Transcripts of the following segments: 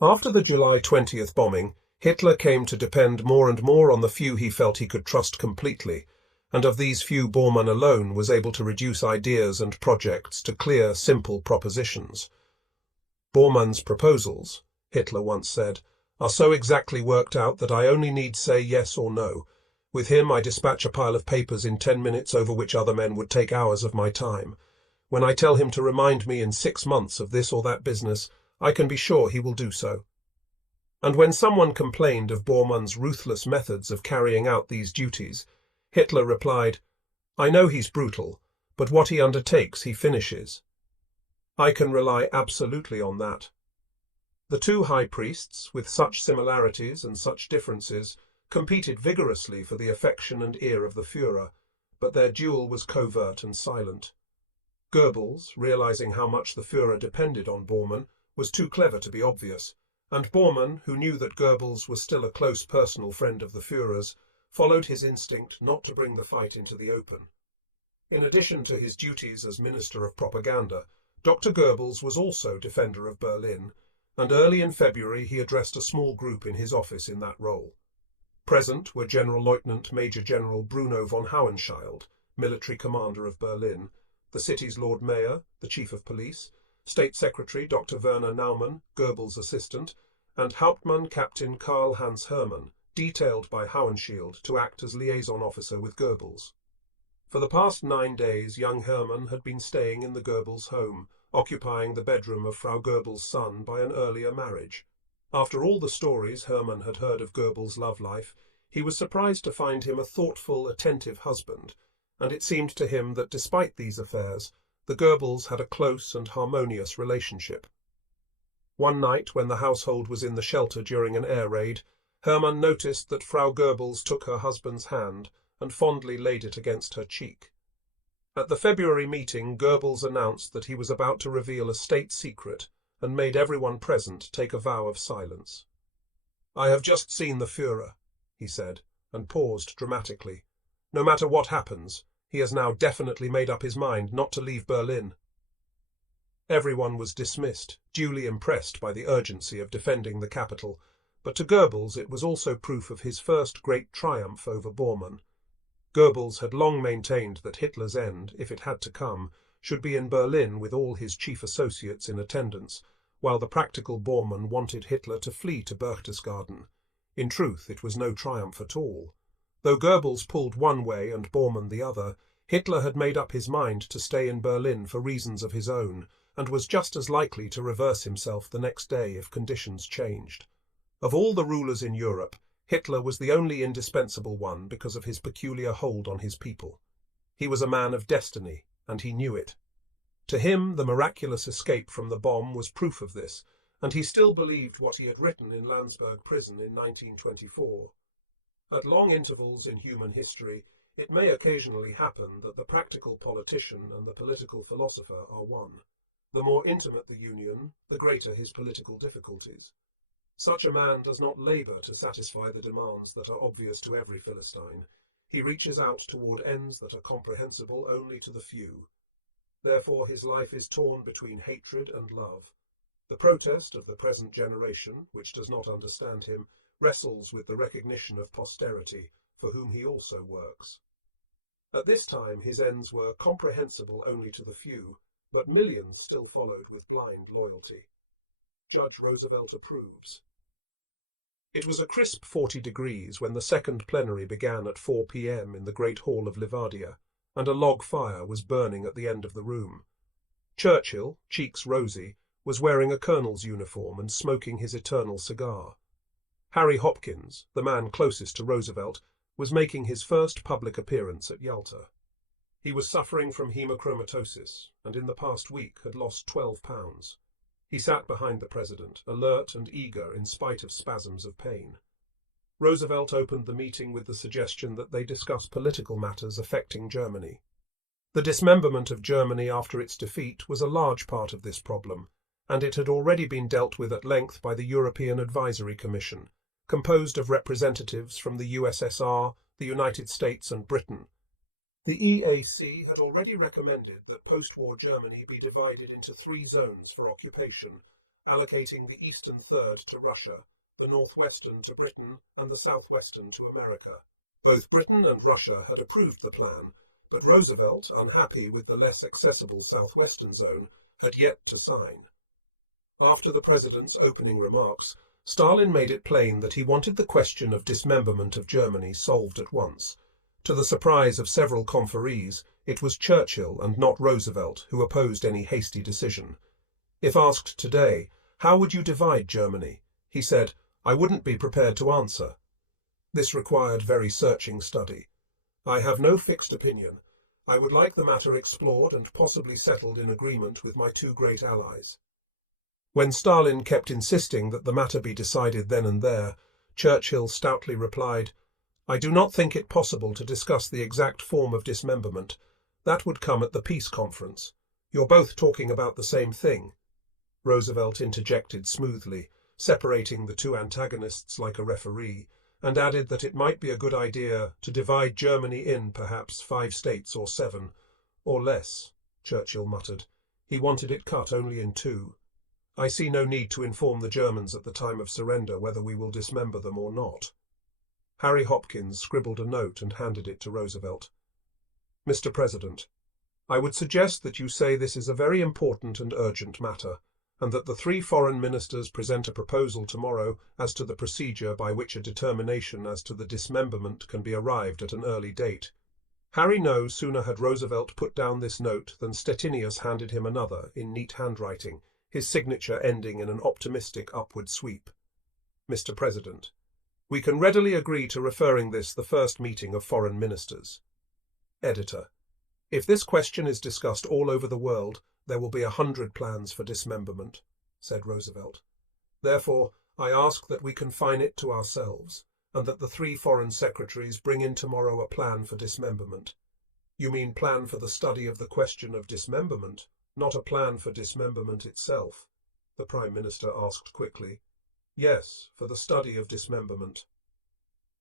After the July 20th bombing, Hitler came to depend more and more on the few he felt he could trust completely, and of these few Bormann alone was able to reduce ideas and projects to clear, simple propositions. Bormann's proposals, Hitler once said, are so exactly worked out that I only need say yes or no. With him I dispatch a pile of papers in 10 minutes over which other men would take hours of my time. When I tell him to remind me in 6 months of this or that business, I can be sure he will do so. And when someone complained of Bormann's ruthless methods of carrying out these duties, Hitler replied, I know he's brutal, but what he undertakes he finishes. I can rely absolutely on that. The two high priests, with such similarities and such differences, competed vigorously for the affection and ear of the Führer, but their duel was covert and silent. Goebbels, realizing how much the Führer depended on Bormann, was too clever to be obvious, and Bormann, who knew that Goebbels was still a close personal friend of the Führer's, followed his instinct not to bring the fight into the open. In addition to his duties as Minister of Propaganda, Dr. Goebbels was also defender of Berlin, and early in February he addressed a small group in his office in that role. Present were Generalleutnant Major General Bruno von Hauenschild, military commander of Berlin, the city's Lord Mayor, the Chief of Police, State Secretary Dr. Werner Naumann, Goebbels' assistant, and Hauptmann Captain Karl-Heinz Hermann, detailed by Hauenschild to act as liaison officer with Goebbels. For the past 9 days young Hermann had been staying in the Goebbels home, occupying the bedroom of Frau Goebbels' son by an earlier marriage. After all the stories Hermann had heard of Goebbels' love life, he was surprised to find him a thoughtful, attentive husband, and it seemed to him that despite these affairs, the Goebbels had a close and harmonious relationship. One night, when the household was in the shelter during an air raid, Hermann noticed that Frau Goebbels took her husband's hand and fondly laid it against her cheek. At the February meeting, Goebbels announced that he was about to reveal a state secret and made everyone present take a vow of silence. I have just seen the Führer, he said, and paused dramatically. No matter what happens, he has now definitely made up his mind not to leave Berlin. Everyone was dismissed, duly impressed by the urgency of defending the capital, but to Goebbels it was also proof of his first great triumph over Bormann. Goebbels had long maintained that Hitler's end, if it had to come, should be in Berlin with all his chief associates in attendance, while the practical Bormann wanted Hitler to flee to Berchtesgaden. In truth, it was no triumph at all. Though Goebbels pulled one way and Bormann the other, Hitler had made up his mind to stay in Berlin for reasons of his own, and was just as likely to reverse himself the next day if conditions changed. Of all the rulers in Europe, Hitler was the only indispensable one because of his peculiar hold on his people. He was a man of destiny, and he knew it. To him, the miraculous escape from the bomb was proof of this, and he still believed what he had written in Landsberg prison in 1924. At long intervals in human history, it may occasionally happen that the practical politician and the political philosopher are one. The more intimate the union, the greater his political difficulties. Such a man does not labour to satisfy the demands that are obvious to every Philistine. He reaches out toward ends that are comprehensible only to the few. Therefore his life is torn between hatred and love. The protest of the present generation, which does not understand him, wrestles with the recognition of posterity, for whom he also works. At this time his ends were comprehensible only to the few, but millions still followed with blind loyalty. Judge Roosevelt approves. It was a crisp 40 degrees when the second plenary began at 4 p.m. in the Great Hall of Livadia, and a log fire was burning at the end of the room. Churchill, cheeks rosy, was wearing a colonel's uniform and smoking his eternal cigar. Harry Hopkins, the man closest to Roosevelt, was making his first public appearance at Yalta. He was suffering from hemochromatosis, and in the past week had lost 12 pounds. He sat behind the president, alert and eager in spite of spasms of pain. Roosevelt opened the meeting with the suggestion that they discuss political matters affecting Germany. The dismemberment of Germany after its defeat was a large part of this problem, and it had already been dealt with at length by the European Advisory Commission, composed of representatives from the USSR, the United States and Britain. The EAC had already recommended that post-war Germany be divided into 3 zones for occupation, allocating the eastern third to Russia, the northwestern to Britain, and the southwestern to America. Both Britain and Russia had approved the plan, but Roosevelt, unhappy with the less accessible southwestern zone, had yet to sign. After the president's opening remarks, Stalin made it plain that he wanted the question of dismemberment of Germany solved at once. To the surprise of several conferees, it was Churchill and not Roosevelt who opposed any hasty decision. If asked today, "How would you divide Germany?" he said, "I wouldn't be prepared to answer." This required very searching study. "I have no fixed opinion. I would like the matter explored and possibly settled in agreement with my two great allies." When Stalin kept insisting that the matter be decided then and there, Churchill stoutly replied, "I do not think it possible to discuss the exact form of dismemberment. That would come at the peace conference. You're both talking about the same thing." Roosevelt interjected smoothly, separating the two antagonists like a referee, and added that it might be a good idea to divide Germany in perhaps 5 states or 7, or less, Churchill muttered. He wanted it cut only in 2. "I see no need to inform the Germans at the time of surrender whether we will dismember them or not." Harry Hopkins scribbled a note and handed it to Roosevelt. "Mr. President, I would suggest that you say this is a very important and urgent matter, and that the 3 foreign ministers present a proposal tomorrow as to the procedure by which a determination as to the dismemberment can be arrived at an early date." Harry no sooner had Roosevelt put down this note than Stettinius handed him another in neat handwriting, his signature ending in an optimistic upward sweep. "Mr. President, we can readily agree to referring this the first meeting of foreign ministers." Editor: "If this question is discussed all over the world, there will be 100 plans for dismemberment," said Roosevelt. "Therefore, I ask that we confine it to ourselves, and that the 3 foreign secretaries bring in tomorrow a plan for dismemberment." "You mean plan for the study of the question of dismemberment, not a plan for dismemberment itself?" the Prime Minister asked quickly. "Yes, for the study of dismemberment."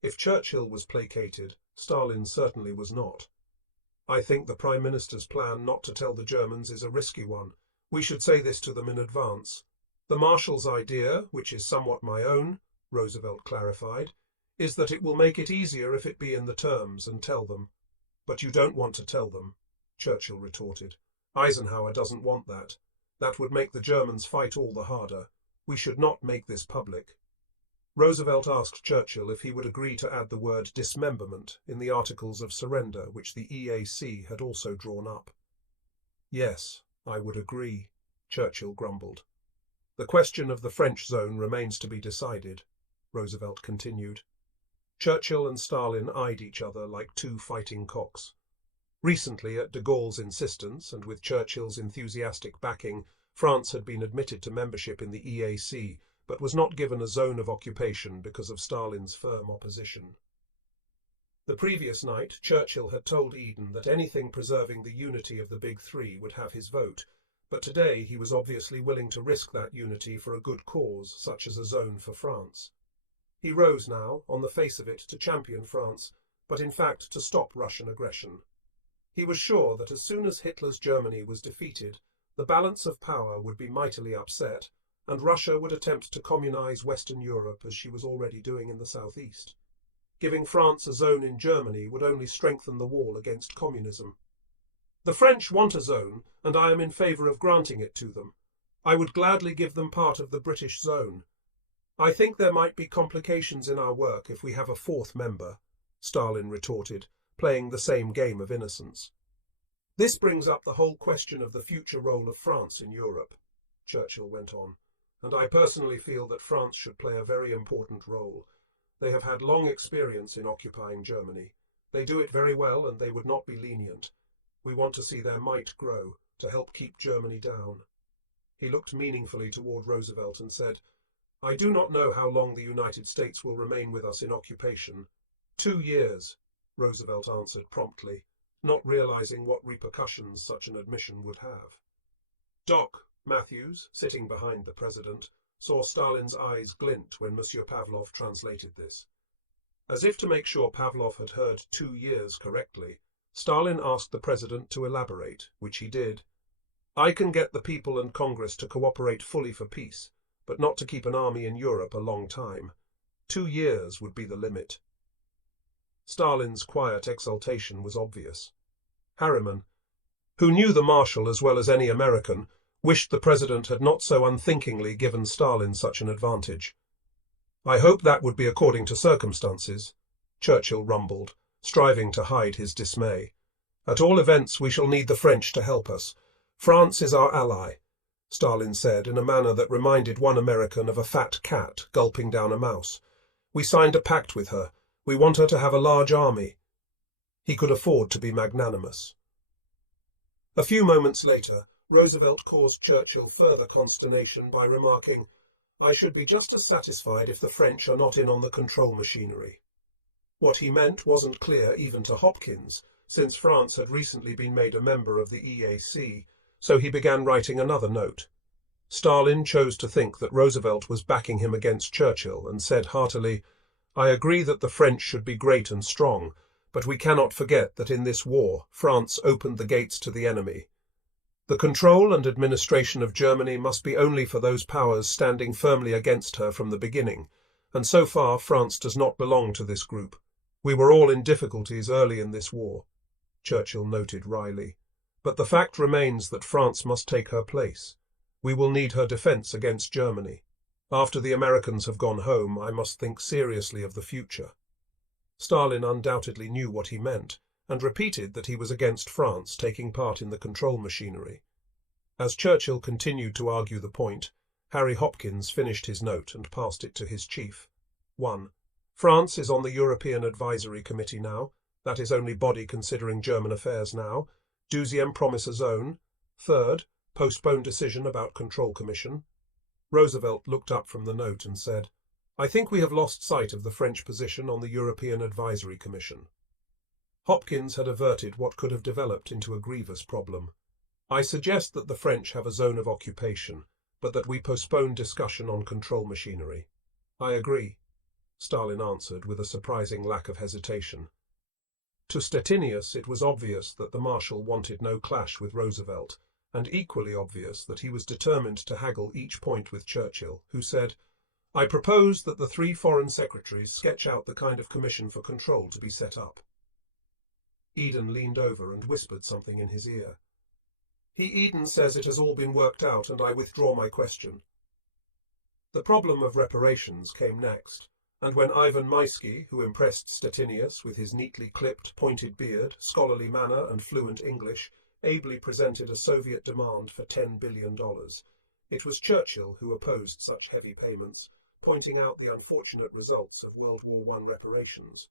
If Churchill was placated, Stalin certainly was not. "I think the Prime Minister's plan not to tell the Germans is a risky one. We should say this to them in advance. The Marshal's idea, which is somewhat my own," Roosevelt clarified, "is that it will make it easier if it be in the terms and tell them." "But you don't want to tell them," Churchill retorted. "Eisenhower doesn't want that. That would make the Germans fight all the harder. We should not make this public." Roosevelt asked Churchill if he would agree to add the word dismemberment in the articles of surrender which the EAC had also drawn up. "Yes, I would agree," Churchill grumbled. "The question of the French zone remains to be decided," Roosevelt continued. Churchill and Stalin eyed each other like 2 fighting cocks. Recently, at de Gaulle's insistence and with Churchill's enthusiastic backing, France had been admitted to membership in the EAC, but was not given a zone of occupation because of Stalin's firm opposition. The previous night, Churchill had told Eden that anything preserving the unity of the Big Three would have his vote, but today he was obviously willing to risk that unity for a good cause, such as a zone for France. He rose now, on the face of it, to champion France, but in fact to stop Russian aggression. He was sure that as soon as Hitler's Germany was defeated, the balance of power would be mightily upset, and Russia would attempt to communize Western Europe as she was already doing in the southeast. Giving France a zone in Germany would only strengthen the wall against communism. "The French want a zone, and I am in favor of granting it to them. I would gladly give them part of the British zone. I think there might be complications in our work if we have a 4th member," Stalin retorted, playing the same game of innocence. "This brings up the whole question of the future role of France in Europe," Churchill went on, "and I personally feel that France should play a very important role. They have had long experience in occupying Germany. They do it very well, and they would not be lenient. We want to see their might grow, to help keep Germany down." He looked meaningfully toward Roosevelt and said, "I do not know how long the United States will remain with us in occupation." 2 years, Roosevelt answered promptly, not realizing what repercussions such an admission would have. Doc Matthews, sitting behind the president, saw Stalin's eyes glint when Monsieur Pavlov translated this. As if to make sure Pavlov had heard 2 years correctly, Stalin asked the president to elaborate, which he did. "I can get the people and Congress to cooperate fully for peace, but not to keep an army in Europe a long time. 2 years would be the limit. Stalin's quiet exultation was obvious. Harriman, who knew the Marshal as well as any American, wished the president had not so unthinkingly given Stalin such an advantage. "I hope that would be according to circumstances," Churchill rumbled, striving to hide his dismay. "At all events, we shall need the French to help us. France is our ally," Stalin said in a manner that reminded one American of a fat cat gulping down a mouse. "We signed a pact with her. We want her to have a large army." He could afford to be magnanimous. A few moments later, Roosevelt caused Churchill further consternation by remarking, "I should be just as satisfied if the French are not in on the control machinery." What he meant wasn't clear even to Hopkins, since France had recently been made a member of the EAC, so he began writing another note. Stalin chose to think that Roosevelt was backing him against Churchill and said heartily, "I agree that the French should be great and strong, but we cannot forget that in this war France opened the gates to the enemy. The control and administration of Germany must be only for those powers standing firmly against her from the beginning, and so far France does not belong to this group. We were all in difficulties early in this war," Churchill noted wryly, "but the fact remains that France must take her place. We will need her defense against Germany. After the Americans have gone home, I must think seriously of the future." Stalin undoubtedly knew what he meant, and repeated that he was against France taking part in the control machinery. As Churchill continued to argue the point, Harry Hopkins finished his note and passed it to his chief. 1. France is on the European Advisory Committee now. That is only body considering German affairs now. Deuxième promise a zone. 3rd, postpone decision about control commission. Roosevelt looked up from the note and said, "I think we have lost sight of the French position on the European Advisory Commission." Hopkins had averted what could have developed into a grievous problem. "I suggest that the French have a zone of occupation, but that we postpone discussion on control machinery." "I agree," Stalin answered with a surprising lack of hesitation. To Stettinius it was obvious that the Marshal wanted no clash with Roosevelt, and equally obvious that he was determined to haggle each point with Churchill, who said, "I propose that the 3 foreign secretaries sketch out the kind of commission for control to be set up." Eden leaned over and whispered something in his ear. Eden says it has all been worked out and I withdraw my question." The problem of reparations came next, and when Ivan Maisky, who impressed Stettinius with his neatly clipped, pointed beard, scholarly manner and fluent English, ably presented a Soviet demand for $10 billion, it was Churchill who opposed such heavy payments, pointing out the unfortunate results of World War I reparations.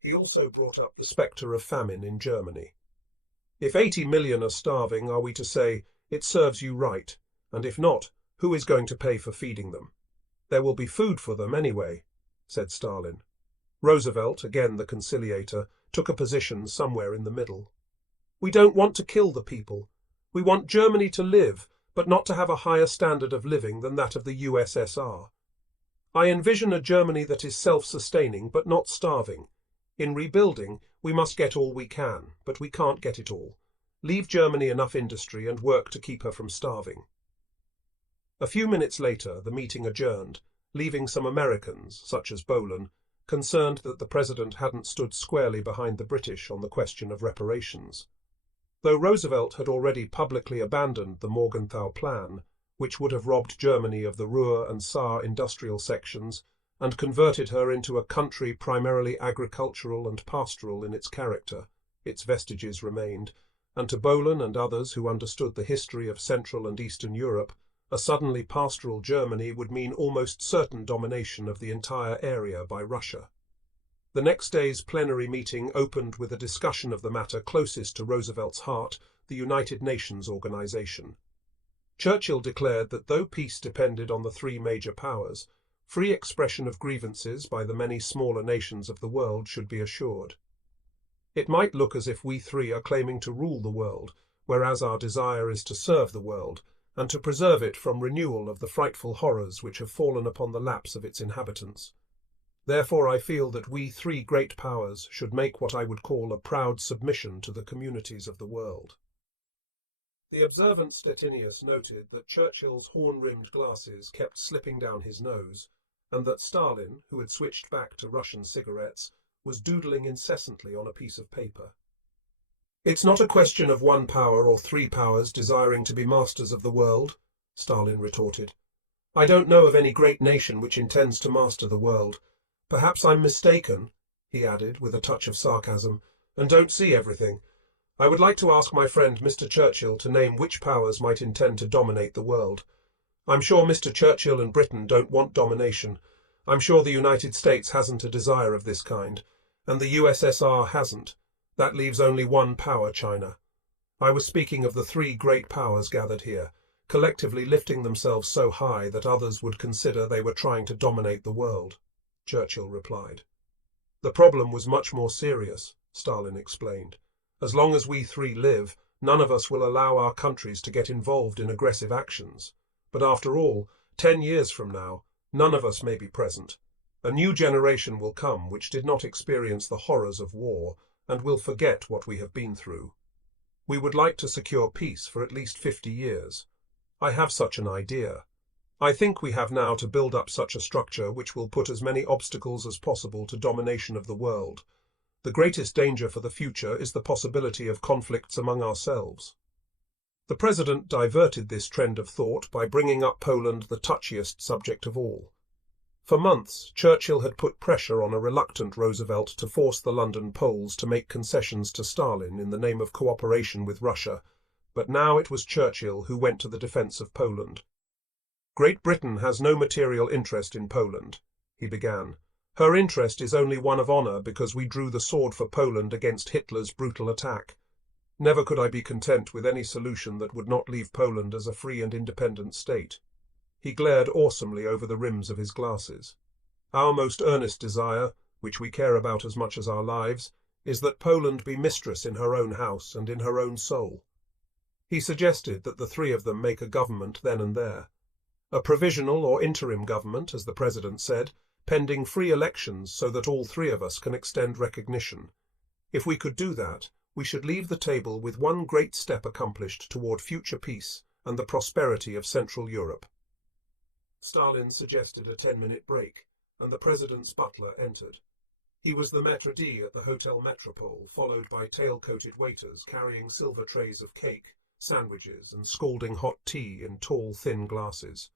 He also brought up the spectre of famine in Germany. "If 80 million are starving, are we to say, 'It serves you right,' and if not, who is going to pay for feeding them? There will be food for them anyway," said Stalin. Roosevelt, again the conciliator, took a position somewhere in the middle. "We don't want to kill the people. We want Germany to live, but not to have a higher standard of living than that of the USSR. I envision a Germany that is self-sustaining but not starving. In rebuilding, we must get all we can, but we can't get it all. Leave Germany enough industry and work to keep her from starving." A few minutes later, the meeting adjourned, leaving some Americans, such as Bolan, concerned that the president hadn't stood squarely behind the British on the question of reparations. Though Roosevelt had already publicly abandoned the Morgenthau Plan, which would have robbed Germany of the Ruhr and Saar industrial sections and converted her into a country primarily agricultural and pastoral in its character, its vestiges remained, and to Bolan and others who understood the history of Central and Eastern Europe, a suddenly pastoral Germany would mean almost certain domination of the entire area by Russia. The next day's plenary meeting opened with a discussion of the matter closest to Roosevelt's heart, the United Nations Organization. Churchill declared that though peace depended on the 3 major powers, free expression of grievances by the many smaller nations of the world should be assured. "It might look as if we 3 are claiming to rule the world, whereas our desire is to serve the world, and to preserve it from renewal of the frightful horrors which have fallen upon the laps of its inhabitants. Therefore I feel that we 3 great powers should make what I would call a proud submission to the communities of the world." The observant Stettinius noted that Churchill's horn-rimmed glasses kept slipping down his nose, and that Stalin, who had switched back to Russian cigarettes, was doodling incessantly on a piece of paper. "It's not a question of one power or three powers desiring to be masters of the world," Stalin retorted. "I don't know of any great nation which intends to master the world. Perhaps I'm mistaken," he added with a touch of sarcasm, "and don't see everything. I would like to ask my friend Mr. Churchill to name which powers might intend to dominate the world. I'm sure Mr. Churchill and Britain don't want domination. I'm sure the United States hasn't a desire of this kind, and the USSR hasn't. That leaves only one power, China. I was speaking of the three great powers gathered here, collectively lifting themselves so high that others would consider they were trying to dominate the world," Churchill replied. "The problem was much more serious," Stalin explained. "As long as we three live, none of us will allow our countries to get involved in aggressive actions. But after all, 10 years from now, none of us may be present. A new generation will come which did not experience the horrors of war and will forget what we have been through. We would like to secure peace for at least 50 years. I have such an idea. I think we have now to build up such a structure which will put as many obstacles as possible to domination of the world. The greatest danger for the future is the possibility of conflicts among ourselves." The president diverted this trend of thought by bringing up Poland, the touchiest subject of all. For months, Churchill had put pressure on a reluctant Roosevelt to force the London Poles to make concessions to Stalin in the name of cooperation with Russia, but now it was Churchill who went to the defense of Poland. "Great Britain has no material interest in Poland," he began. "Her interest is only one of honor because we drew the sword for Poland against Hitler's brutal attack. Never could I be content with any solution that would not leave Poland as a free and independent state." He glared awesomely over the rims of his glasses. "Our most earnest desire, which we care about as much as our lives, is that Poland be mistress in her own house and in her own soul." He suggested that the three of them make a government then and there. A provisional or interim government, as the president said, pending free elections so that all three of us can extend recognition. If we could do that, we should leave the table with one great step accomplished toward future peace and the prosperity of Central Europe. Stalin suggested a 10-minute break, and the president's butler entered. He was the maître d' at the Hotel Metropole, followed by tail-coated waiters carrying silver trays of cake, sandwiches, and scalding hot tea in tall, thin glasses.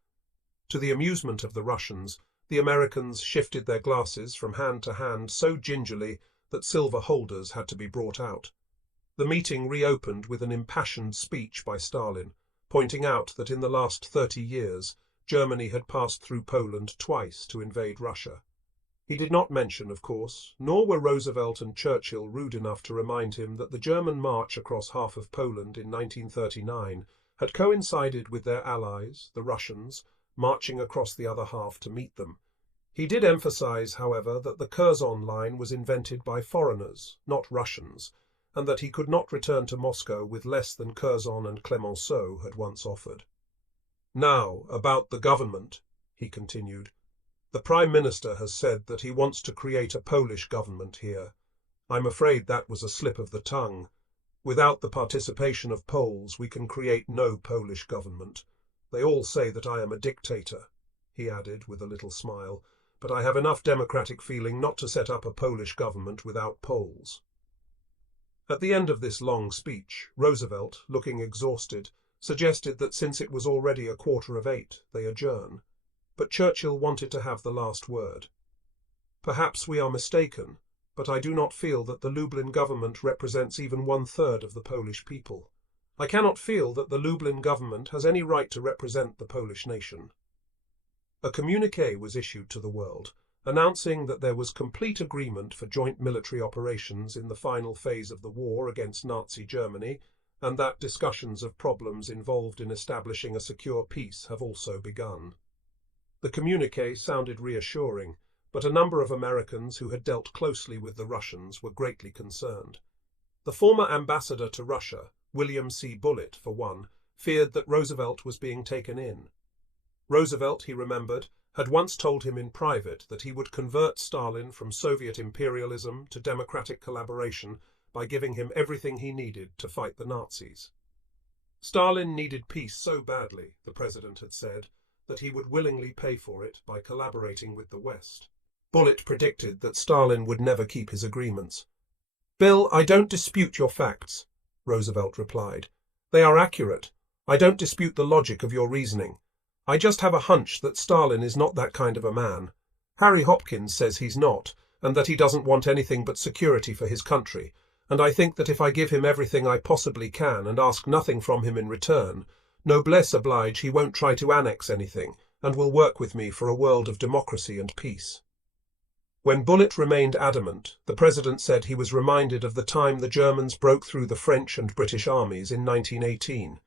To the amusement of the Russians, the Americans shifted their glasses from hand to hand so gingerly that silver holders had to be brought out. The meeting reopened with an impassioned speech by Stalin, pointing out that in the last 30 years, Germany had passed through Poland twice to invade Russia. He did not mention, of course, nor were Roosevelt and Churchill rude enough to remind him that the German march across half of Poland in 1939 had coincided with their allies, the Russians, marching across the other half to meet them. He did emphasize, however, that the Curzon line was invented by foreigners, not Russians, and that he could not return to Moscow with less than Curzon and Clemenceau had once offered. "Now, about the government," he continued. "The Prime Minister has said that he wants to create a Polish government here. I'm afraid that was a slip of the tongue. Without the participation of Poles, we can create no Polish government. They all say that I am a dictator," he added with a little smile, "but I have enough democratic feeling not to set up a Polish government without Poles." At the end of this long speech, Roosevelt, looking exhausted, suggested that since it was already 7:15, they adjourn. But Churchill wanted to have the last word. "Perhaps we are mistaken, but I do not feel that the Lublin government represents even 1/3 of the Polish people. I cannot feel that the Lublin government has any right to represent the Polish nation." A communiqué was issued to the world, announcing that there was complete agreement for joint military operations in the final phase of the war against Nazi Germany, and that discussions of problems involved in establishing a secure peace have also begun. The communiqué sounded reassuring, but a number of Americans who had dealt closely with the Russians were greatly concerned. The former ambassador to Russia, William C. Bullitt, for one, feared that Roosevelt was being taken in. Roosevelt, he remembered, had once told him in private that he would convert Stalin from Soviet imperialism to democratic collaboration by giving him everything he needed to fight the Nazis. Stalin needed peace so badly, the president had said, that he would willingly pay for it by collaborating with the West. Bullitt predicted that Stalin would never keep his agreements. "Bill, I don't dispute your facts," Roosevelt replied. "They are accurate. I don't dispute the logic of your reasoning. I just have a hunch that Stalin is not that kind of a man. Harry Hopkins says he's not, and that he doesn't want anything but security for his country, and I think that if I give him everything I possibly can and ask nothing from him in return, noblesse oblige, he won't try to annex anything, and will work with me for a world of democracy and peace." When Bullitt remained adamant, the president said he was reminded of the time the Germans broke through the French and British armies in 1918.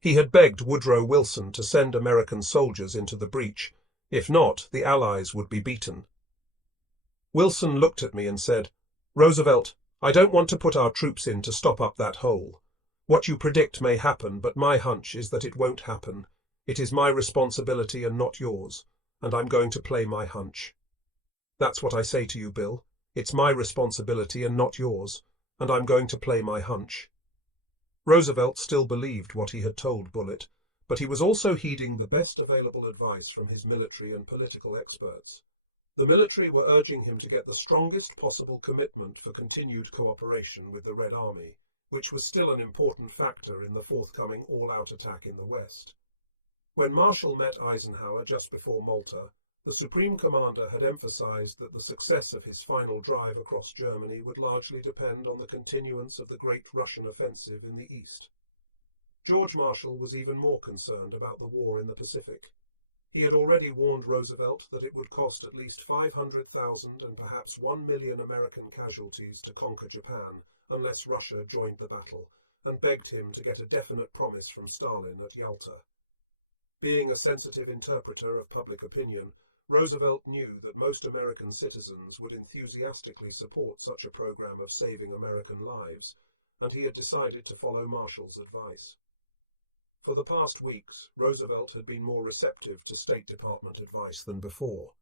He had begged Woodrow Wilson to send American soldiers into the breach. If not, the Allies would be beaten. Wilson looked at me and said, "Roosevelt, I don't want to put our troops in to stop up that hole. What you predict may happen, but my hunch is that it won't happen. It is my responsibility and not yours, and I'm going to play my hunch." "That's what I say to you, Bill. It's my responsibility and not yours, and I'm going to play my hunch." Roosevelt still believed what he had told Bullitt, but he was also heeding the best available advice from his military and political experts. The military were urging him to get the strongest possible commitment for continued cooperation with the Red Army, which was still an important factor in the forthcoming all-out attack in the West. When Marshall met Eisenhower just before Malta, the Supreme Commander had emphasized that the success of his final drive across Germany would largely depend on the continuance of the great Russian offensive in the East. George Marshall was even more concerned about the war in the Pacific. He had already warned Roosevelt that it would cost at least 500,000 and perhaps 1 million American casualties to conquer Japan unless Russia joined the battle, and begged him to get a definite promise from Stalin at Yalta. Being a sensitive interpreter of public opinion, Roosevelt knew that most American citizens would enthusiastically support such a program of saving American lives, and he had decided to follow Marshall's advice. For the past weeks, Roosevelt had been more receptive to State Department advice than before.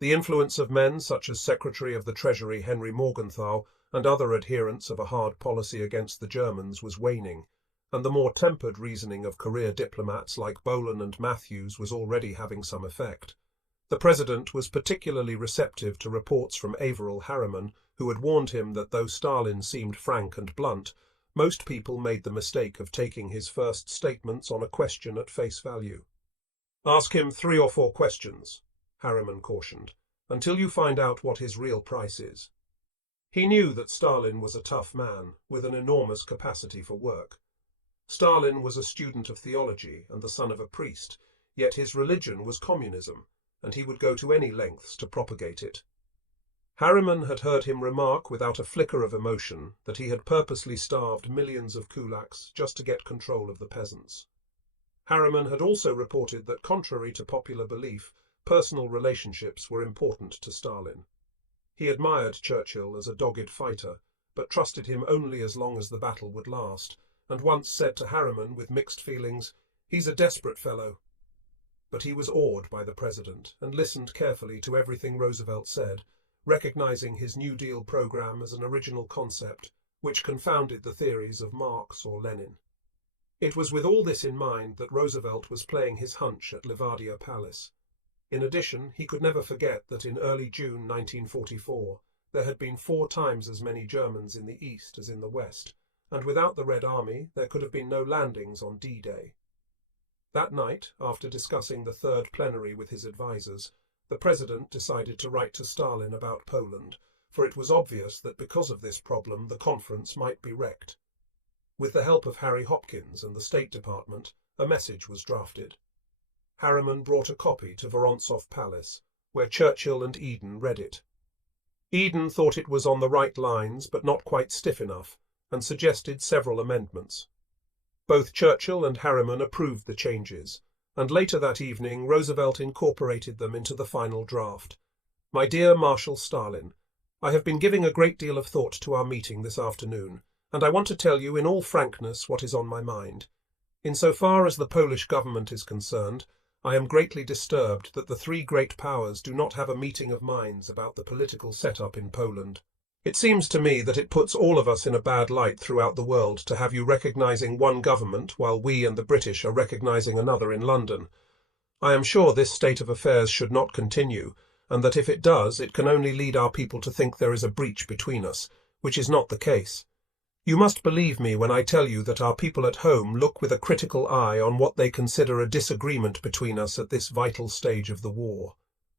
The influence of men such as Secretary of the Treasury Henry Morgenthau and other adherents of a hard policy against the Germans was waning, and the more tempered reasoning of career diplomats like Bolan and Matthews was already having some effect. The president was particularly receptive to reports from Averell Harriman, who had warned him that though Stalin seemed frank and blunt, most people made the mistake of taking his first statements on a question at face value. "Ask him 3 or 4 questions," Harriman cautioned, "until you find out what his real price is." He knew that Stalin was a tough man, with an enormous capacity for work. Stalin was a student of theology and the son of a priest, yet his religion was communism, and he would go to any lengths to propagate it. Harriman had heard him remark without a flicker of emotion that he had purposely starved millions of kulaks just to get control of the peasants. Harriman had also reported that, contrary to popular belief, personal relationships were important to Stalin. He admired Churchill as a dogged fighter, but trusted him only as long as the battle would last, and once said to Harriman with mixed feelings, "He's a desperate fellow." But he was awed by the president and listened carefully to everything Roosevelt said, recognizing his New Deal program as an original concept, which confounded the theories of Marx or Lenin. It was with all this in mind that Roosevelt was playing his hunch at Livadia Palace. In addition, he could never forget that in early June 1944, there had been 4 times as many Germans in the East as in the West, and without the Red Army, there could have been no landings on D-Day. That night, after discussing the third plenary with his advisers, the president decided to write to Stalin about Poland, for it was obvious that because of this problem the conference might be wrecked. With the help of Harry Hopkins and the State Department, a message was drafted. Harriman brought a copy to Vorontsov Palace, where Churchill and Eden read it. Eden thought it was on the right lines but not quite stiff enough, and suggested several amendments. Both Churchill and Harriman approved the changes, and later that evening Roosevelt incorporated them into the final draft. "My dear Marshal Stalin, I have been giving a great deal of thought to our meeting this afternoon, and I want to tell you in all frankness what is on my mind. Insofar as the Polish government is concerned, I am greatly disturbed that the 3 great powers do not have a meeting of minds about the political setup in Poland. It seems to me that it puts all of us in a bad light throughout the world to have you recognizing one government while we and the British are recognizing another in London. I am sure this state of affairs should not continue, and that if it does, it can only lead our people to think there is a breach between us, which is not the case. You must believe me when I tell you that our people at home look with a critical eye on what they consider a disagreement between us at this vital stage of the war.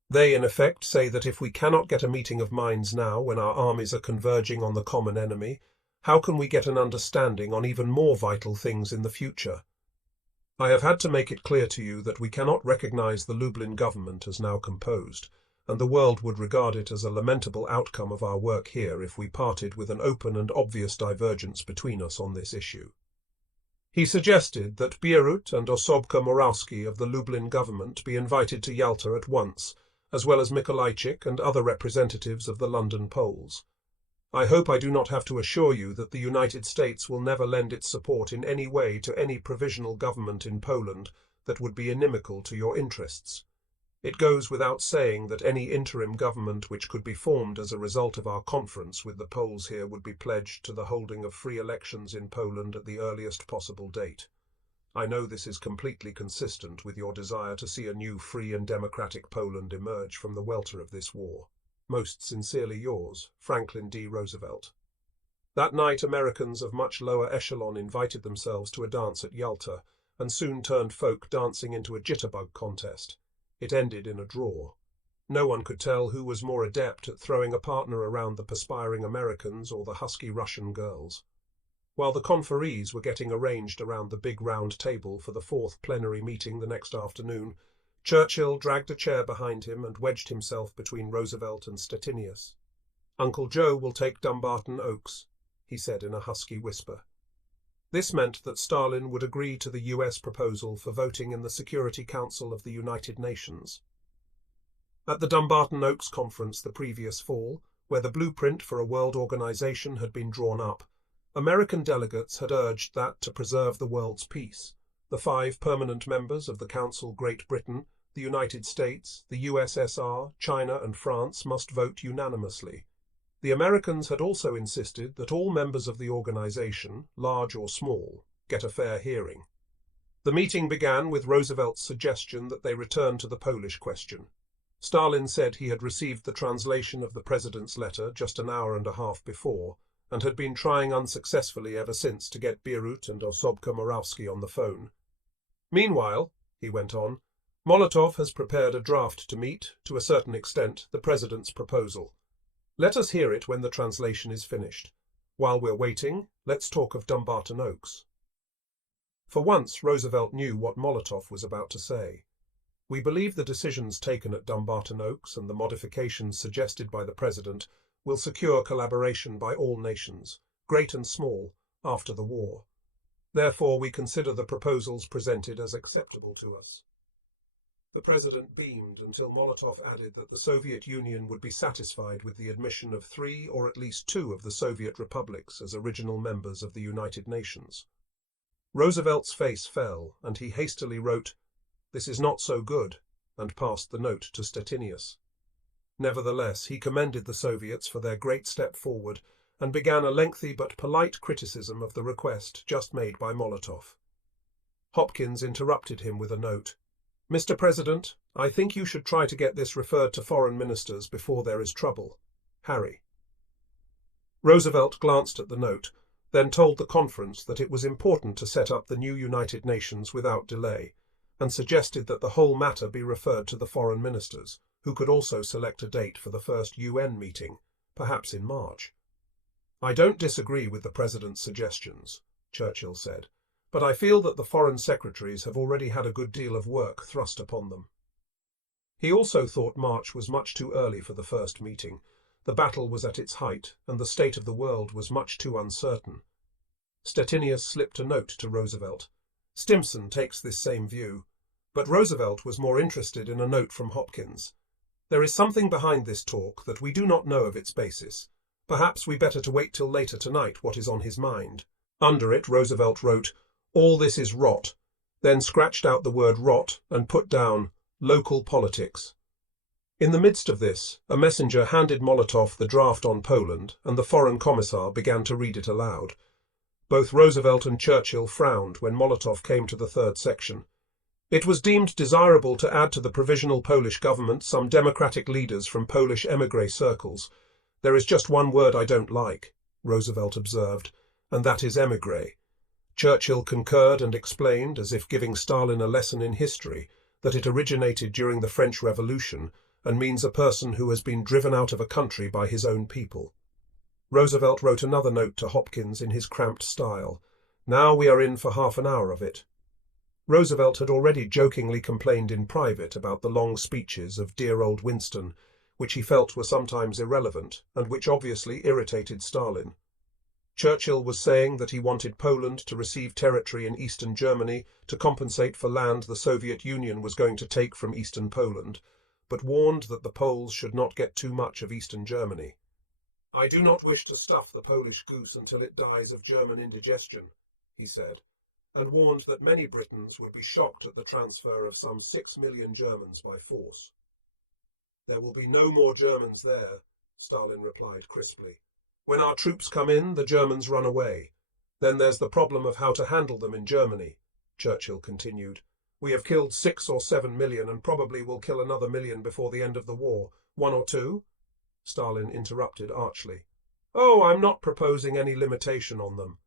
They, in effect, say that if we cannot get a meeting of minds now when our armies are converging on the common enemy, how can we get an understanding on even more vital things in the future? I have had to make it clear to you that we cannot recognize the Lublin government as now composed, and the world would regard it as a lamentable outcome of our work here if we parted with an open and obvious divergence between us on this issue. He suggested that Bierut and Osobka Morawski of the Lublin government be invited to Yalta at once, as well as Mikolajczyk and other representatives of the London Poles. I hope I do not have to assure you that the United States will never lend its support in any way to any provisional government in Poland that would be inimical to your interests. It goes without saying that any interim government which could be formed as a result of our conference with the Poles here would be pledged to the holding of free elections in Poland at the earliest possible date. I know this is completely consistent with your desire to see a new free and democratic Poland emerge from the welter of this war. Most sincerely yours, Franklin D. Roosevelt. That night, Americans of much lower echelon invited themselves to a dance at Yalta, and soon turned folk dancing into a jitterbug contest. It ended in a draw. No one could tell who was more adept at throwing a partner around the perspiring Americans or the husky Russian girls. While the conferees were getting arranged around the big round table for the fourth plenary meeting the next afternoon, Churchill dragged a chair behind him and wedged himself between Roosevelt and Stettinius. "Uncle Joe will take Dumbarton Oaks," he said in a husky whisper. This meant that Stalin would agree to the US proposal for voting in the Security Council of the United Nations. At the Dumbarton Oaks conference the previous fall, where the blueprint for a world organization had been drawn up, American delegates had urged that, to preserve the world's peace, the 5 permanent members of the Council, Great Britain, the United States, the USSR, China and France, must vote unanimously. The Americans had also insisted that all members of the organization, large or small, get a fair hearing. The meeting began with Roosevelt's suggestion that they return to the Polish question. Stalin said he had received the translation of the president's letter just an hour and a half before, and had been trying unsuccessfully ever since to get Bierut and Osobka Morawski on the phone. "Meanwhile," he went on, "Molotov has prepared a draft to meet, to a certain extent, the president's proposal. Let us hear it when the translation is finished. While we're waiting, let's talk of Dumbarton Oaks." For once, Roosevelt knew what Molotov was about to say. "We believe the decisions taken at Dumbarton Oaks and the modifications suggested by the president will secure collaboration by all nations, great and small, after the war. Therefore, we consider the proposals presented as acceptable to us." The president beamed until Molotov added that the Soviet Union would be satisfied with the admission of 3 or at least 2 of the Soviet republics as original members of the United Nations. Roosevelt's face fell, and he hastily wrote, "This is not so good," and passed the note to Stettinius. Nevertheless, he commended the Soviets for their great step forward and began a lengthy but polite criticism of the request just made by Molotov. Hopkins interrupted him with a note. "Mr. President, I think you should try to get this referred to foreign ministers before there is trouble. Harry." Roosevelt glanced at the note, then told the conference that it was important to set up the new United Nations without delay, and suggested that the whole matter be referred to the foreign ministers, who could also select a date for the first UN meeting, perhaps in March. "I don't disagree with the President's suggestions," Churchill said, "but I feel that the foreign secretaries have already had a good deal of work thrust upon them." He also thought March was much too early for the first meeting. The battle was at its height, and the state of the world was much too uncertain. Stettinius slipped a note to Roosevelt. Stimson takes this same view, but Roosevelt was more interested in a note from Hopkins. "There is something behind this talk that we do not know of its basis. Perhaps we better to wait till later tonight what is on his mind." Under it, Roosevelt wrote, "All this is rot," then scratched out the word rot and put down local politics. In the midst of this, a messenger handed Molotov the draft on Poland, and the foreign commissar began to read it aloud. Both Roosevelt and Churchill frowned when Molotov came to the third section. It was deemed desirable to add to the provisional Polish government some democratic leaders from Polish émigré circles. "There is just one word I don't like," Roosevelt observed, "and that is émigré." Churchill concurred and explained, as if giving Stalin a lesson in history, that it originated during the French Revolution and means a person who has been driven out of a country by his own people. Roosevelt wrote another note to Hopkins in his cramped style. "Now we are in for half an hour of it." Roosevelt had already jokingly complained in private about the long speeches of dear old Winston, which he felt were sometimes irrelevant and which obviously irritated Stalin. Churchill was saying that he wanted Poland to receive territory in eastern Germany to compensate for land the Soviet Union was going to take from eastern Poland, but warned that the Poles should not get too much of eastern Germany. "I do not wish to stuff the Polish goose until it dies of German indigestion," he said, and warned that many Britons would be shocked at the transfer of some 6 million Germans by force. "There will be no more Germans there," Stalin replied crisply. "When our troops come in, the Germans run away. Then there's the problem of how to handle them in Germany," Churchill continued. "We have killed 6 or 7 million and probably will kill another million before the end of the war. 1 or 2? Stalin interrupted archly. "Oh, I'm not proposing any limitation on them,"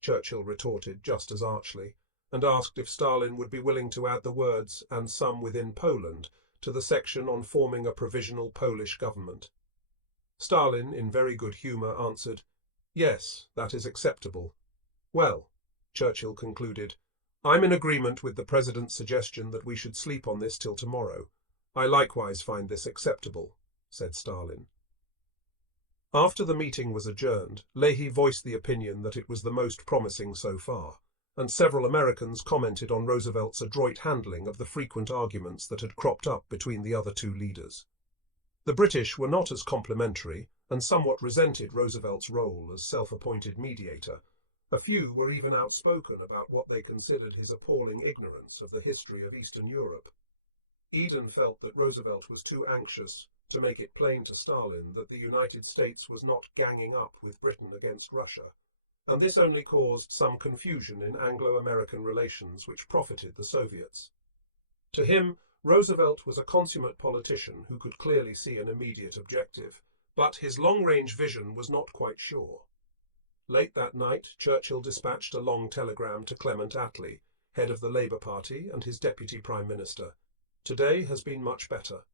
Churchill retorted just as archly, and asked if Stalin would be willing to add the words "and some within Poland" to the section on forming a provisional Polish government. Stalin, in very good humour, answered, "Yes, that is acceptable." "Well," Churchill concluded, "I'm in agreement with the President's suggestion that we should sleep on this till tomorrow. I likewise find this acceptable," said Stalin. After the meeting was adjourned, Leahy voiced the opinion that it was the most promising so far, and several Americans commented on Roosevelt's adroit handling of the frequent arguments that had cropped up between the other two leaders. The British were not as complimentary and somewhat resented Roosevelt's role as self-appointed mediator. A few were even outspoken about what they considered his appalling ignorance of the history of Eastern Europe. Eden felt that Roosevelt was too anxious to make it plain to Stalin that the United States was not ganging up with Britain against Russia, and this only caused some confusion in Anglo-American relations which profited the Soviets. To him, Roosevelt was a consummate politician who could clearly see an immediate objective, but his long-range vision was not quite sure. Late that night, Churchill dispatched a long telegram to Clement Attlee, head of the Labour Party and his deputy prime minister. "Today has been much better."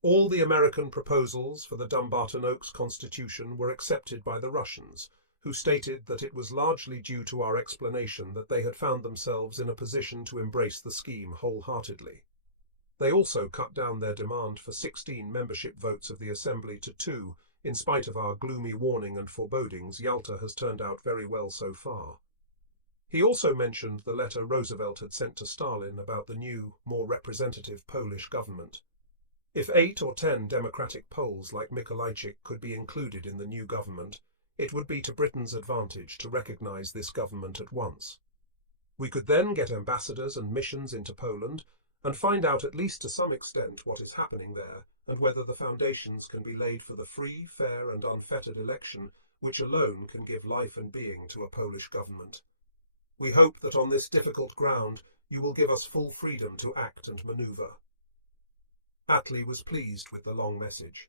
All the American proposals for the Dumbarton Oaks Constitution were accepted by the Russians, who stated that it was largely due to our explanation that they had found themselves in a position to embrace the scheme wholeheartedly. They also cut down their demand for 16 membership votes of the Assembly to 2. In spite of our gloomy warning and forebodings, Yalta has turned out very well so far. He also mentioned the letter Roosevelt had sent to Stalin about the new, more representative Polish government. If 8 or 10 democratic Poles like Mikolajczyk could be included in the new government, it would be to Britain's advantage to recognize this government at once. We could then get ambassadors and missions into Poland and find out at least to some extent what is happening there and whether the foundations can be laid for the free, fair and unfettered election which alone can give life and being to a Polish government. We hope that on this difficult ground you will give us full freedom to act and manoeuvre. Attlee was pleased with the long message.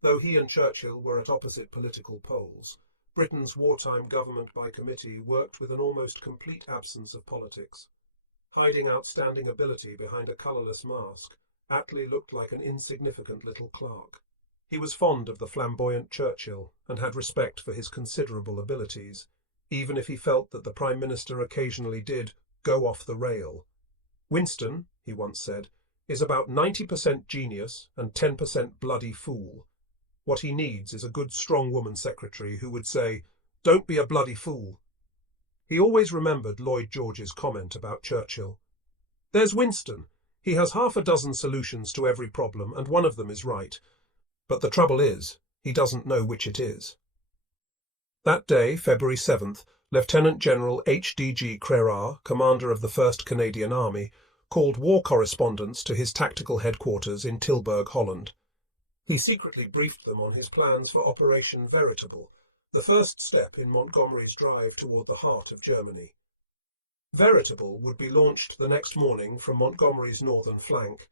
Though he and Churchill were at opposite political poles, Britain's wartime government by committee worked with an almost complete absence of politics. Hiding outstanding ability behind a colourless mask, Attlee looked like an insignificant little clerk. He was fond of the flamboyant Churchill and had respect for his considerable abilities, even if he felt that the Prime Minister occasionally did go off the rail. "Winston," he once said, "is about 90% genius and 10% bloody fool. What he needs is a good strong woman secretary who would say, 'Don't be a bloody fool.'" He always remembered Lloyd George's comment about Churchill. "There's Winston. He has half a dozen solutions to every problem, and one of them is right. But the trouble is, he doesn't know which it is." That day, February 7th, Lieutenant General H.D.G. Crerar, commander of the 1st Canadian Army, called war correspondents to his tactical headquarters in Tilburg, Holland. He secretly briefed them on his plans for Operation Veritable, the first step in Montgomery's drive toward the heart of Germany. Veritable would be launched the next morning from Montgomery's northern flank.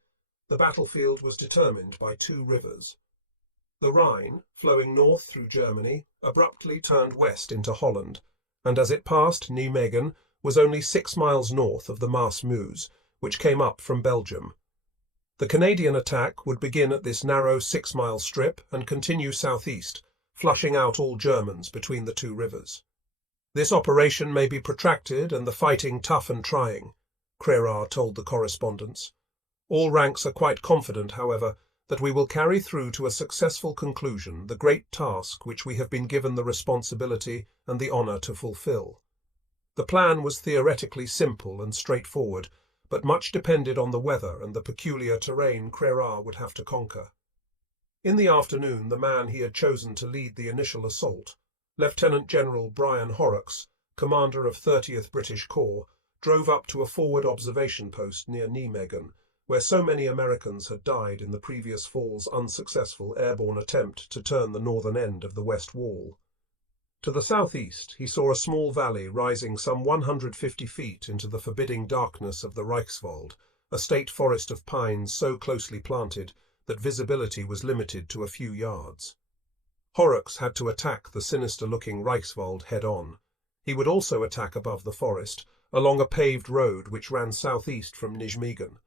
The battlefield was determined by two rivers. The Rhine, flowing north through Germany, abruptly turned west into Holland, and as it passed Nijmegen, was only 6 miles north of the Maas Meuse, which came up from Belgium. The Canadian attack would begin at this narrow 6-mile strip and continue southeast, flushing out all Germans between the two rivers. This operation may be protracted and the fighting tough and trying, Crerar told the correspondents. All ranks are quite confident, however, that we will carry through to a successful conclusion the great task which we have been given the responsibility and the honour to fulfil. The plan was theoretically simple and straightforward, but much depended on the weather and the peculiar terrain Crerar would have to conquer. In the afternoon, the man he had chosen to lead the initial assault, Lieutenant General Brian Horrocks, commander of 30th British Corps, drove up to a forward observation post near Nijmegen, where so many Americans had died in the previous fall's unsuccessful airborne attempt to turn the northern end of the West Wall. To the southeast, he saw a small valley rising some 150 feet into the forbidding darkness of the Reichswald, a state forest of pines so closely planted that visibility was limited to a few yards. Horrocks had to attack the sinister-looking Reichswald head-on. He would also attack above the forest, along a paved road which ran southeast from Nijmegen.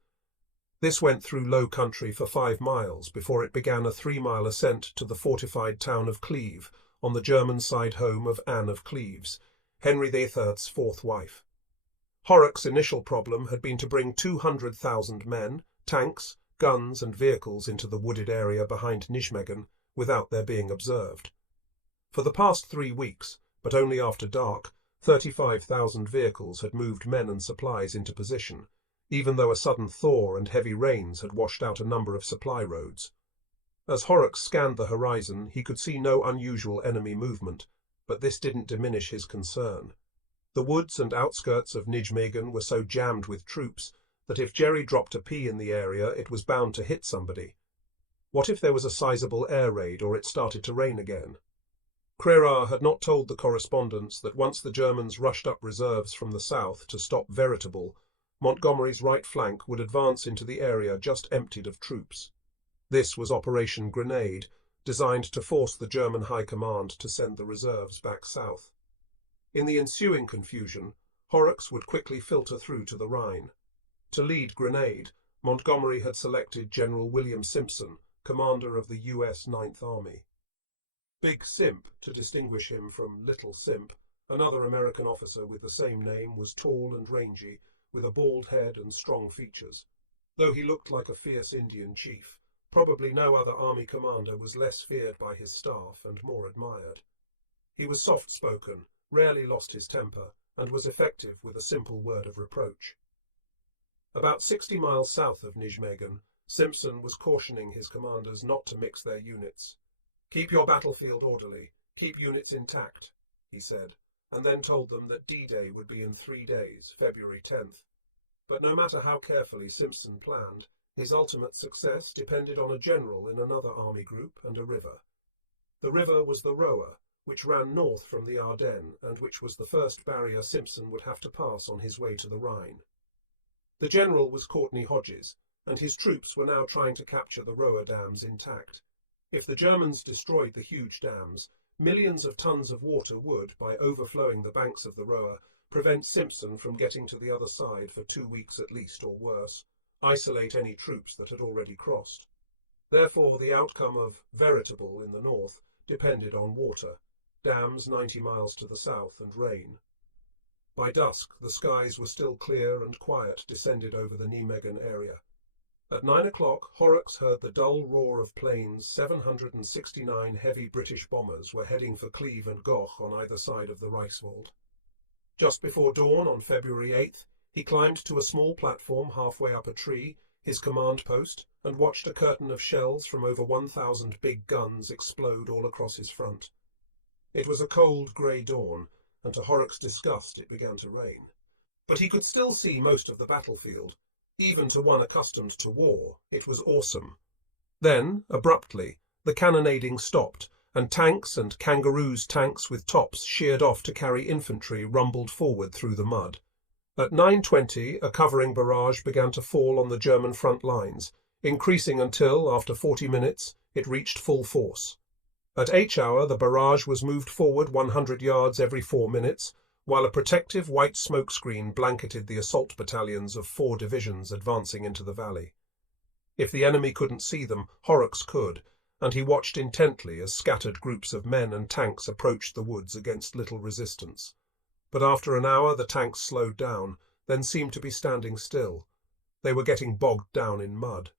This went through low country for 5 miles before it began a 3-mile ascent to the fortified town of Cleve, on the German side home of Anne of Cleves, Henry III's fourth wife. Horrocks' initial problem had been to bring 200,000 men, tanks, guns and vehicles into the wooded area behind Nijmegen without their being observed. For the past 3 weeks, but only after dark, 35,000 vehicles had moved men and supplies into position, even though a sudden thaw and heavy rains had washed out a number of supply roads. As Horrocks scanned the horizon, he could see no unusual enemy movement, but this didn't diminish his concern. The woods and outskirts of Nijmegen were so jammed with troops that if Jerry dropped a pea in the area, it was bound to hit somebody. What if there was a sizable air raid or it started to rain again? Crerar had not told the correspondents that once the Germans rushed up reserves from the south to stop Veritable, Montgomery's right flank would advance into the area just emptied of troops. This was Operation Grenade, designed to force the German High Command to send the reserves back south. In the ensuing confusion, Horrocks would quickly filter through to the Rhine. To lead Grenade, Montgomery had selected General William Simpson, commander of the U.S. Ninth Army. Big Simp, to distinguish him from Little Simp, another American officer with the same name, was tall and rangy, with a bald head and strong features. Though he looked like a fierce Indian chief, probably no other army commander was less feared by his staff and more admired. He was soft-spoken, rarely lost his temper, and was effective with a simple word of reproach. About 60 miles south of Nijmegen, Simpson was cautioning his commanders not to mix their units. "Keep your battlefield orderly, keep units intact," he said, and then told them that D-Day would be in 3 days, February 10th. But no matter how carefully Simpson planned, his ultimate success depended on a general in another army group and a river. The river was the Roer, which ran north from the Ardennes and which was the first barrier Simpson would have to pass on his way to the Rhine. The general was Courtney Hodges, and his troops were now trying to capture the Roer dams intact. If the Germans destroyed the huge dams, millions of tons of water would, by overflowing the banks of the Roer, prevent Simpson from getting to the other side for 2 weeks at least or worse, isolate any troops that had already crossed. Therefore, the outcome of Veritable in the north depended on water, dams 90 miles to the south, and rain. By dusk, the skies were still clear and quiet descended over the Nijmegen area. At 9 o'clock, Horrocks heard the dull roar of planes. 769 heavy British bombers were heading for Cleve and Goch on either side of the Reichswald. Just before dawn on February 8th, he climbed to a small platform halfway up a tree, his command post, and watched a curtain of shells from over 1,000 big guns explode all across his front. It was a cold, grey dawn, and to Horrocks' disgust it began to rain. But he could still see most of the battlefield. Even to one accustomed to war, it was awesome. Then, abruptly, the cannonading stopped, and tanks and kangaroos tanks with tops sheared off to carry infantry rumbled forward through the mud. At 9:20, a covering barrage began to fall on the German front lines, increasing until, after 40 minutes, it reached full force. At H-hour, the barrage was moved forward 100 yards every 4 minutes, while a protective white smoke screen blanketed the assault battalions of 4 divisions advancing into the valley. If the enemy couldn't see them, Horrocks could, and he watched intently as scattered groups of men and tanks approached the woods against little resistance. But after an hour the tanks slowed down, then seemed to be standing still. They were getting bogged down in mud.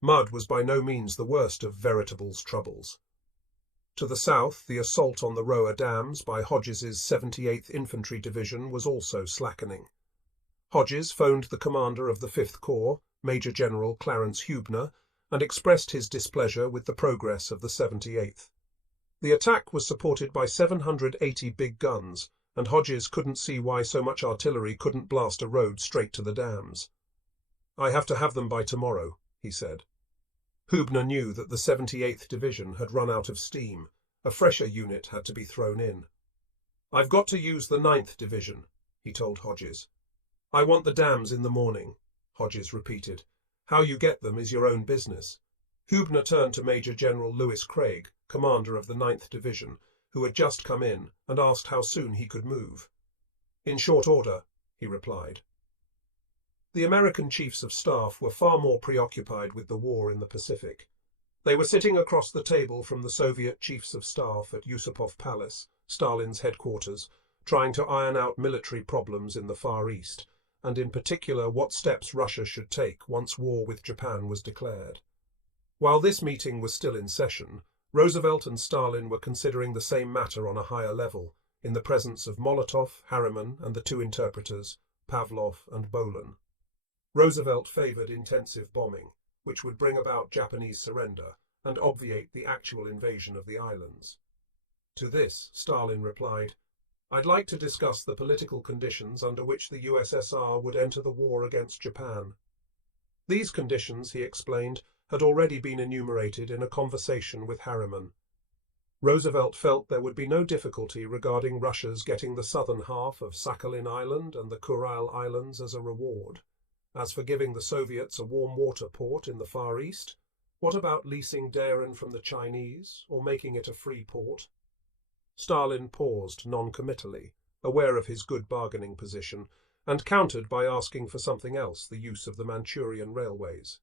Mud was by no means the worst of Veritable's troubles. To the south, the assault on the Roa Dams by Hodges's 78th Infantry Division was also slackening. Hodges phoned the commander of the 5th Corps, Major General Clarence Hubner, and expressed his displeasure with the progress of the 78th. The attack was supported by 780 big guns, and Hodges couldn't see why so much artillery couldn't blast a road straight to the dams. "I have to have them by tomorrow," he said. Hubner knew that the 78th Division had run out of steam. A fresher unit had to be thrown in. "I've got to use the 9th Division," he told Hodges. "I want the dams in the morning," Hodges repeated. "How you get them is your own business." Hubner turned to Major General Lewis Craig, commander of the 9th Division, who had just come in, and asked how soon he could move. "In short order," he replied. The American chiefs of staff were far more preoccupied with the war in the Pacific. They were sitting across the table from the Soviet chiefs of staff at Yusupov Palace, Stalin's headquarters, trying to iron out military problems in the Far East, and in particular what steps Russia should take once war with Japan was declared. While this meeting was still in session, Roosevelt and Stalin were considering the same matter on a higher level, in the presence of Molotov, Harriman, and the 2 interpreters, Pavlov and Bolin. Roosevelt favored intensive bombing, which would bring about Japanese surrender and obviate the actual invasion of the islands. To this, Stalin replied, "I'd like to discuss the political conditions under which the USSR would enter the war against Japan." These conditions, he explained, had already been enumerated in a conversation with Harriman. Roosevelt felt there would be no difficulty regarding Russia's getting the southern half of Sakhalin Island and the Kuril Islands as a reward. As for giving the Soviets a warm water port in the Far East, what about leasing Daren from the Chinese, or making it a free port? Stalin paused non-committally, aware of his good bargaining position, and countered by asking for something else, the use of the Manchurian railways.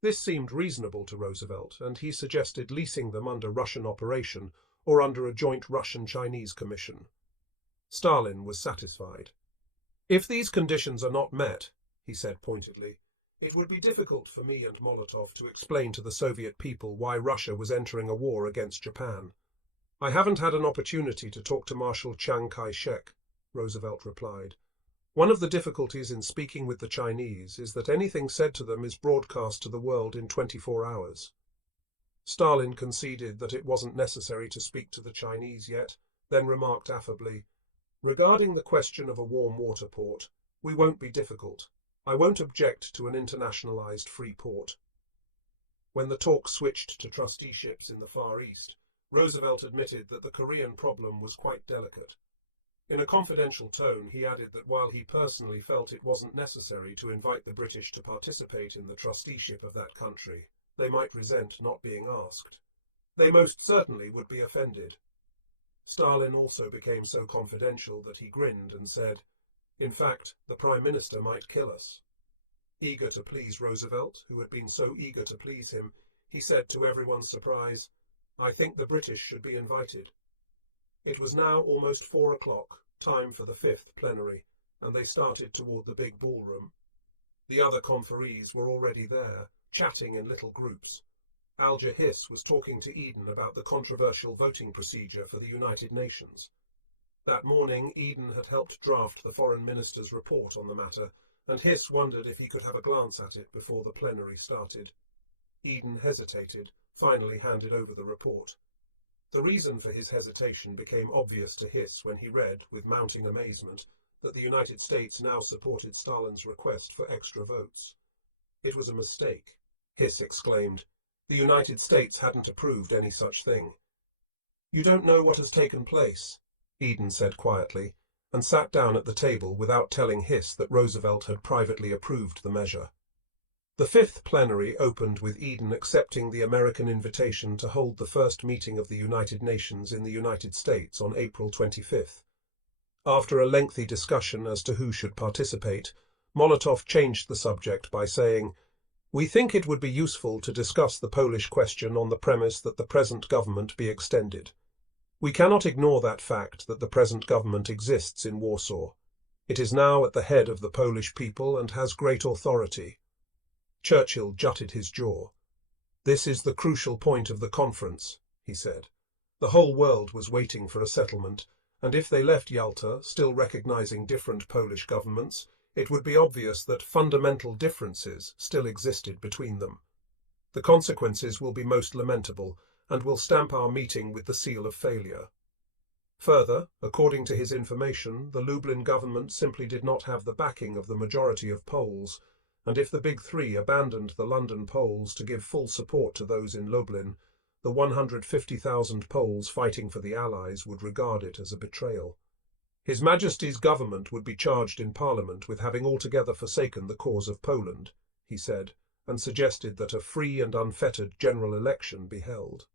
This seemed reasonable to Roosevelt, and he suggested leasing them under Russian operation or under a joint Russian-Chinese commission. Stalin was satisfied. "If these conditions are not met," he said pointedly, "it would be difficult for me and Molotov to explain to the Soviet people why Russia was entering a war against Japan." "I haven't had an opportunity to talk to Marshal Chiang Kai-shek," Roosevelt replied. "One of the difficulties in speaking with the Chinese is that anything said to them is broadcast to the world in 24 hours. Stalin conceded that it wasn't necessary to speak to the Chinese yet, then remarked affably, "Regarding the question of a warm water port, we won't be difficult. I won't object to an internationalized free port." When the talk switched to trusteeships in the Far East, Roosevelt admitted that the Korean problem was quite delicate. In a confidential tone, he added that while he personally felt it wasn't necessary to invite the British to participate in the trusteeship of that country, they might resent not being asked. They most certainly would be offended. Stalin also became so confidential that he grinned and said, "In fact, the Prime Minister might kill us." Eager to please Roosevelt, who had been so eager to please him, he said to everyone's surprise, "I think the British should be invited." It was now almost 4 o'clock, time for the 5th plenary, and they started toward the big ballroom. The other conferees were already there, chatting in little groups. Alger Hiss was talking to Eden about the controversial voting procedure for the United Nations. That morning, Eden had helped draft the foreign minister's report on the matter, and Hiss wondered if he could have a glance at it before the plenary started. Eden hesitated, finally handed over the report. The reason for his hesitation became obvious to Hiss when he read, with mounting amazement, that the United States now supported Stalin's request for extra votes. It was a mistake, Hiss exclaimed. The United States hadn't approved any such thing. You don't know what has taken place, Eden said quietly, and sat down at the table without telling Hiss that Roosevelt had privately approved the measure. The fifth plenary opened with Eden accepting the American invitation to hold the first meeting of the United Nations in the United States on April 25th. After a lengthy discussion as to who should participate, Molotov changed the subject by saying, "We think it would be useful to discuss the Polish question on the premise that the present government be extended. We cannot ignore that fact that the present government exists in Warsaw. It is now at the head of the Polish people and has great authority." Churchill jutted his jaw. "This is the crucial point of the conference," he said. The whole world was waiting for a settlement, and if they left Yalta, still recognizing different Polish governments, it would be obvious that fundamental differences still existed between them. The consequences will be most lamentable, and will stamp our meeting with the seal of failure. Further, according to his information, the Lublin government simply did not have the backing of the majority of Poles, and if the Big Three abandoned the London Poles to give full support to those in Lublin, the 150,000 Poles fighting for the Allies would regard it as a betrayal. His Majesty's government would be charged in Parliament with having altogether forsaken the cause of Poland, he said, and suggested that a free and unfettered general election be held.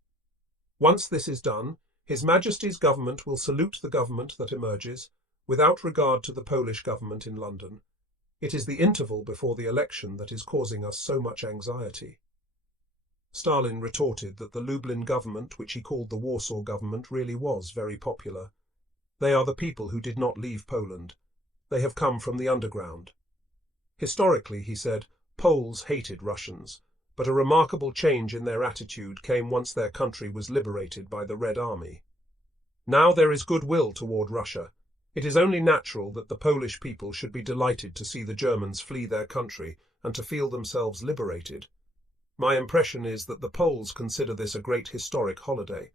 Once this is done, His Majesty's government will salute the government that emerges, without regard to the Polish government in London. It is the interval before the election that is causing us so much anxiety. Stalin retorted that the Lublin government, which he called the Warsaw government, really was very popular. They are the people who did not leave Poland. They have come from the underground. Historically, he said, Poles hated Russians, but a remarkable change in their attitude came once their country was liberated by the Red Army. Now there is goodwill toward Russia. It is only natural that the Polish people should be delighted to see the Germans flee their country and to feel themselves liberated. My impression is that the Poles consider this a great historic holiday.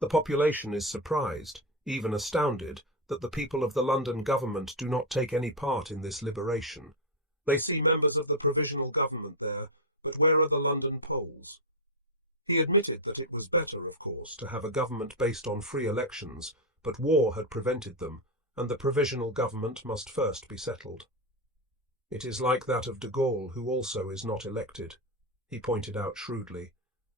The population is surprised, even astounded, that the people of the London government do not take any part in this liberation. They see members of the provisional government there, but where are the London Poles? He admitted that it was better, of course, to have a government based on free elections, but war had prevented them, and the provisional government must first be settled. It is like that of de Gaulle, who also is not elected, he pointed out shrewdly.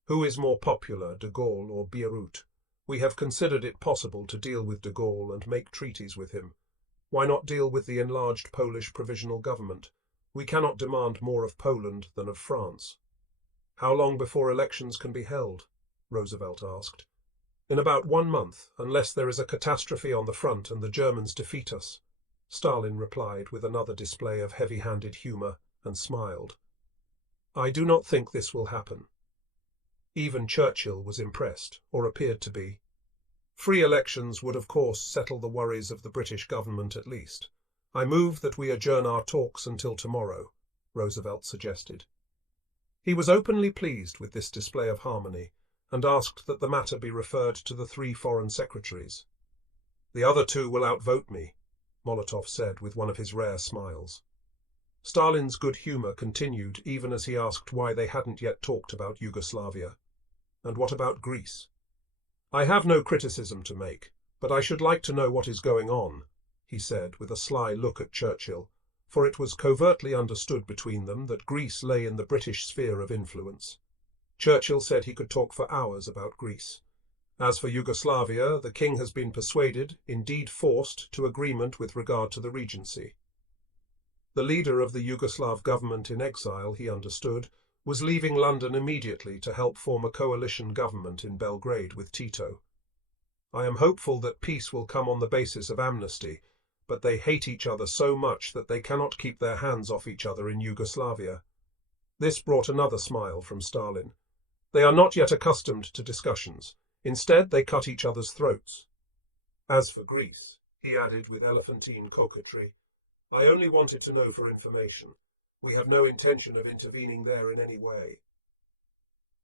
Who is more popular, de Gaulle or Bierut? We have considered it possible to deal with de Gaulle and make treaties with him. Why not deal with the enlarged Polish provisional government? We cannot demand more of Poland than of France. How long before elections can be held? Roosevelt asked. In about 1 month, unless there is a catastrophe on the front and the Germans defeat us, Stalin replied with another display of heavy-handed humor and smiled. I do not think this will happen. Even Churchill was impressed, or appeared to be. Free elections would of course settle the worries of the British government at least. I move that we adjourn our talks until tomorrow, Roosevelt suggested. He was openly pleased with this display of harmony, and asked that the matter be referred to the 3 foreign secretaries. The other 2 will outvote me, Molotov said with one of his rare smiles. Stalin's good humor continued even as he asked why they hadn't yet talked about Yugoslavia. And what about Greece? I have no criticism to make, but I should like to know what is going on, he said with a sly look at Churchill, for it was covertly understood between them that Greece lay in the British sphere of influence. Churchill said he could talk for hours about Greece. As for Yugoslavia, the king has been persuaded, indeed forced, to agreement with regard to the regency. The leader of the Yugoslav government in exile, he understood, was leaving London immediately to help form a coalition government in Belgrade with Tito. I am hopeful that peace will come on the basis of amnesty, but they hate each other so much that they cannot keep their hands off each other in Yugoslavia. This brought another smile from Stalin. They are not yet accustomed to discussions. Instead, they cut each other's throats. As for Greece, he added with elephantine coquetry, I only wanted to know for information. We have no intention of intervening there in any way.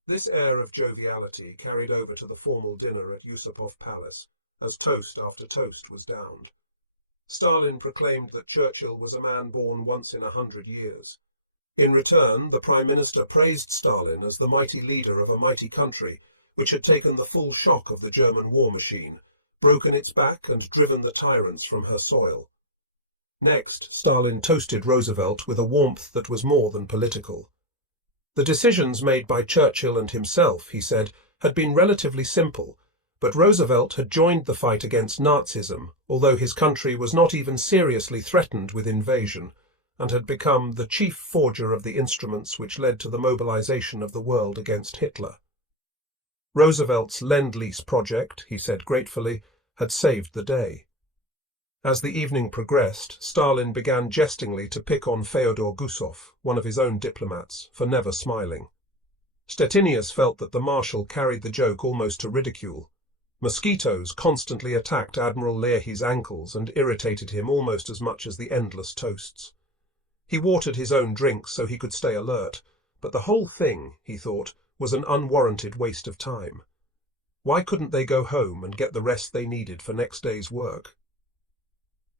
This air of joviality carried over to the formal dinner at Yusupov Palace, as toast after toast was downed. Stalin proclaimed that Churchill was a man born once in 100 years. In return, the Prime Minister praised Stalin as the mighty leader of a mighty country which had taken the full shock of the German war machine, broken its back and driven the tyrants from her soil. Next, Stalin toasted Roosevelt with a warmth that was more than political. The decisions made by Churchill and himself, he said, had been relatively simple, but Roosevelt had joined the fight against Nazism, although his country was not even seriously threatened with invasion, and had become the chief forger of the instruments which led to the mobilization of the world against Hitler. Roosevelt's Lend-Lease project, he said gratefully, had saved the day. As the evening progressed, Stalin began jestingly to pick on Fyodor Gusov, one of his own diplomats, for never smiling. Stettinius felt that the Marshal carried the joke almost to ridicule. Mosquitoes constantly attacked Admiral Leahy's ankles and irritated him almost as much as the endless toasts. He watered his own drinks so he could stay alert, but the whole thing, he thought, was an unwarranted waste of time. Why couldn't they go home and get the rest they needed for next day's work?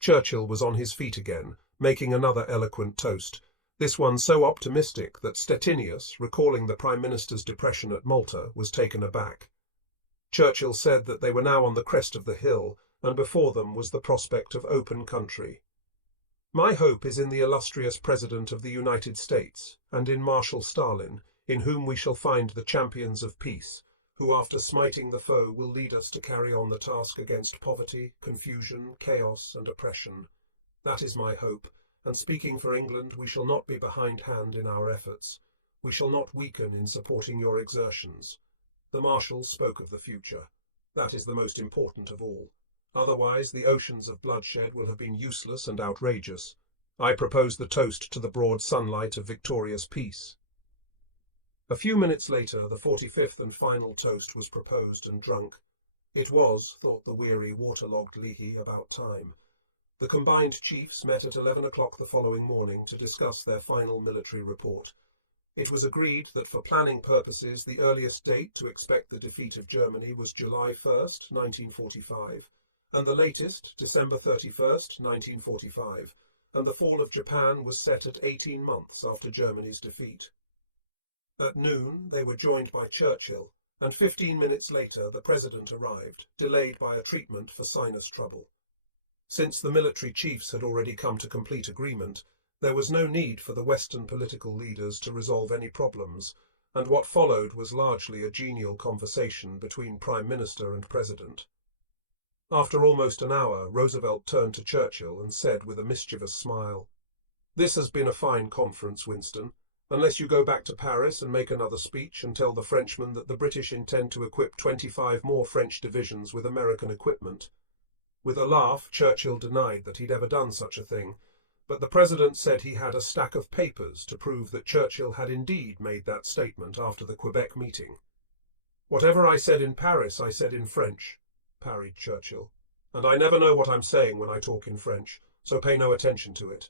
Churchill was on his feet again, making another eloquent toast, this one so optimistic that Stettinius, recalling the Prime Minister's depression at Malta, was taken aback. Churchill said that they were now on the crest of the hill, and before them was the prospect of open country. My hope is in the illustrious President of the United States, and in Marshal Stalin, in whom we shall find the champions of peace, who after smiting the foe will lead us to carry on the task against poverty, confusion, chaos, and oppression. That is my hope, and speaking for England, we shall not be behindhand in our efforts. We shall not weaken in supporting your exertions. The Marshal spoke of the future. That is the most important of all. Otherwise, the oceans of bloodshed will have been useless and outrageous. I propose the toast to the broad sunlight of victorious peace. A few minutes later, the 45th and final toast was proposed and drunk. It was, thought the weary, waterlogged Leahy, about time. The combined chiefs met at 11 o'clock the following morning to discuss their final military report. It was agreed that for planning purposes the earliest date to expect the defeat of Germany was July 1st, 1945, and the latest, December 31st, 1945, and the fall of Japan was set at 18 months after Germany's defeat. At noon they were joined by Churchill, and 15 minutes later the President arrived, delayed by a treatment for sinus trouble. Since the military chiefs had already come to complete agreement, there was no need for the Western political leaders to resolve any problems, and what followed was largely a genial conversation between Prime Minister and President. After almost an hour, Roosevelt turned to Churchill and said with a mischievous smile, "This has been a fine conference, Winston, unless you go back to Paris and make another speech and tell the Frenchmen that the British intend to equip 25 more French divisions with American equipment." With a laugh, Churchill denied that he'd ever done such a thing, but the President said he had a stack of papers to prove that Churchill had indeed made that statement after the Quebec meeting. "Whatever I said in Paris, I said in French," parried Churchill, "and I never know what I'm saying when I talk in French, so pay no attention to it."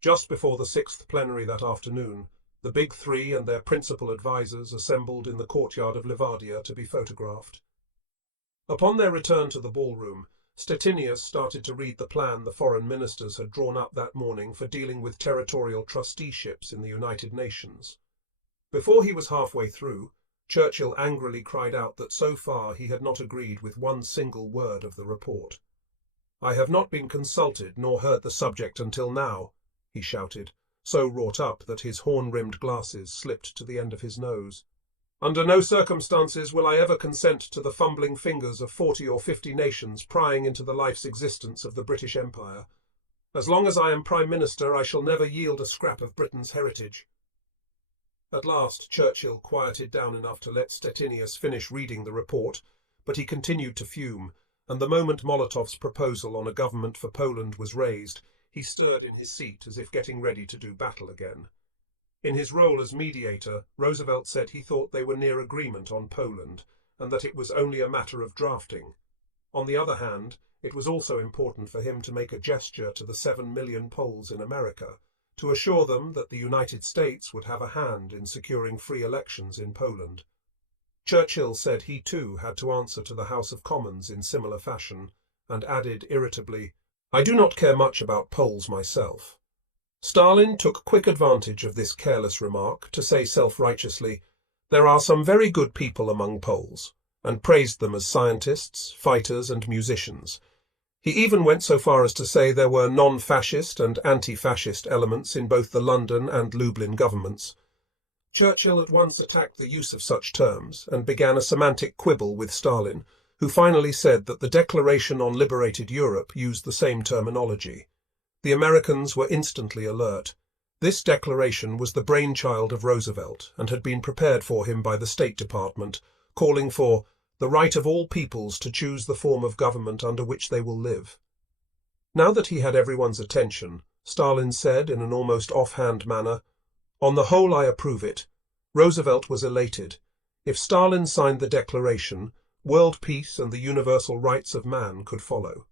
Just before the 6th plenary that afternoon, the Big Three and their principal advisers assembled in the courtyard of Livadia to be photographed. Upon their return to the ballroom, Stettinius started to read the plan the foreign ministers had drawn up that morning for dealing with territorial trusteeships in the United Nations. Before he was halfway through, Churchill angrily cried out that so far he had not agreed with one single word of the report. "I have not been consulted nor heard the subject until now," he shouted, so wrought up that his horn-rimmed glasses slipped to the end of his nose. "Under no circumstances will I ever consent to the fumbling fingers of 40 or 50 nations prying into the life's existence of the British Empire. As long as I am Prime Minister, I shall never yield a scrap of Britain's heritage." At last Churchill quieted down enough to let Stettinius finish reading the report, but he continued to fume, and the moment Molotov's proposal on a government for Poland was raised, he stirred in his seat as if getting ready to do battle again. In his role as mediator, Roosevelt said he thought they were near agreement on Poland, and that it was only a matter of drafting. On the other hand, it was also important for him to make a gesture to the 7 million Poles in America, to assure them that the United States would have a hand in securing free elections in Poland. Churchill said he too had to answer to the House of Commons in similar fashion, and added irritably, I do not care much about Poles myself. Stalin took quick advantage of this careless remark to say self-righteously, "There are some very good people among Poles," and praised them as scientists, fighters, and musicians. He even went so far as to say there were non-fascist and anti-fascist elements in both the London and Lublin governments. Churchill at once attacked the use of such terms and began a semantic quibble with Stalin, who finally said that the Declaration on Liberated Europe used the same terminology. The Americans were instantly alert. This declaration was the brainchild of Roosevelt and had been prepared for him by the State Department, calling for the right of all peoples to choose the form of government under which they will live. Now that he had everyone's attention, Stalin said in an almost offhand manner, "On the whole, I approve it." Roosevelt was elated. If Stalin signed the declaration, world peace and the universal rights of man could follow.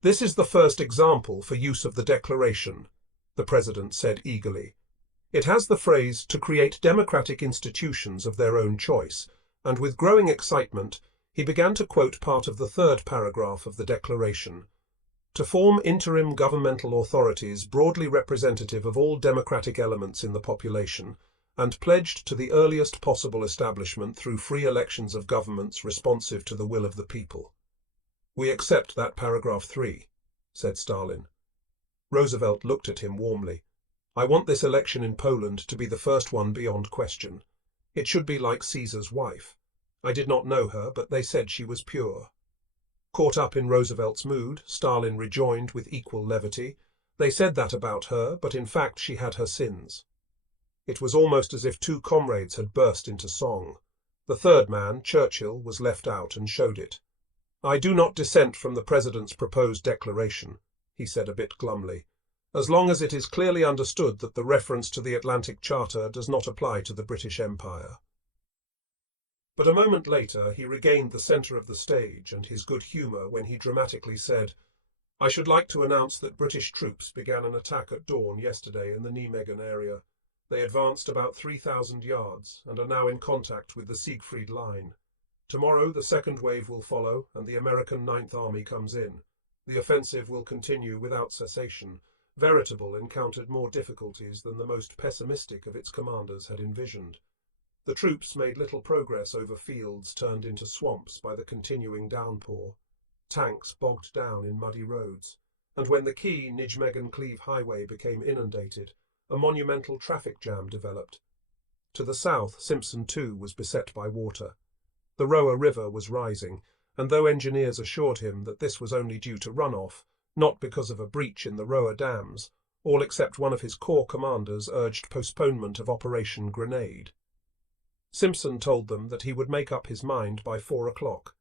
"This is the first example for use of the declaration," the president said eagerly. "It has the phrase to create democratic institutions of their own choice," and with growing excitement, he began to quote part of the third paragraph of the declaration. "To form interim governmental authorities broadly representative of all democratic elements in the population, and pledged to the earliest possible establishment through free elections of governments responsive to the will of the people." "We accept that paragraph 3, said Stalin. Roosevelt looked at him warmly. "I want this election in Poland to be the first one beyond question. It should be like Caesar's wife. I did not know her, but they said she was pure." Caught up in Roosevelt's mood, Stalin rejoined with equal levity, "They said that about her, but in fact she had her sins." It was almost as if two comrades had burst into song. The third man, Churchill, was left out and showed it. "I do not dissent from the President's proposed declaration," he said a bit glumly, "as long as it is clearly understood that the reference to the Atlantic Charter does not apply to the British Empire." But a moment later he regained the centre of the stage and his good humour when he dramatically said, "I should like to announce that British troops began an attack at dawn yesterday in the Nijmegen area. They advanced about 3,000 yards and are now in contact with the Siegfried Line. Tomorrow the second wave will follow and the American Ninth Army comes in. The offensive will continue without cessation. Veritable encountered more difficulties than the most pessimistic of its commanders had envisioned. The troops made little progress over fields turned into swamps by the continuing downpour. Tanks bogged down in muddy roads. And when the key Nijmegen-Cleve highway became inundated, a monumental traffic jam developed. To the south, Simpson too was beset by water. The Roa River was rising, and though engineers assured him that this was only due to runoff, not because of a breach in the Roa dams, all except one of his corps commanders urged postponement of Operation Grenade. Simpson told them that he would make up his mind by 4 o'clock.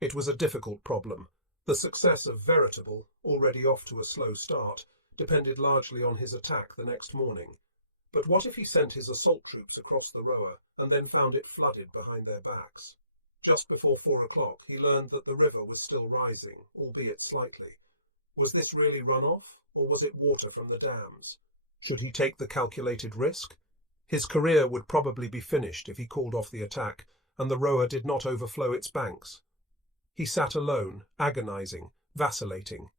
It was a difficult problem. The success of Veritable, already off to a slow start, depended largely on his attack the next morning. But what if he sent his assault troops across the Roa and then found it flooded behind their backs? Just before 4 o'clock, he learned that the river was still rising, albeit slightly. Was this really runoff, or was it water from the dams? Should he take the calculated risk? His career would probably be finished if he called off the attack, and the Roa did not overflow its banks. He sat alone, agonizing, vacillating.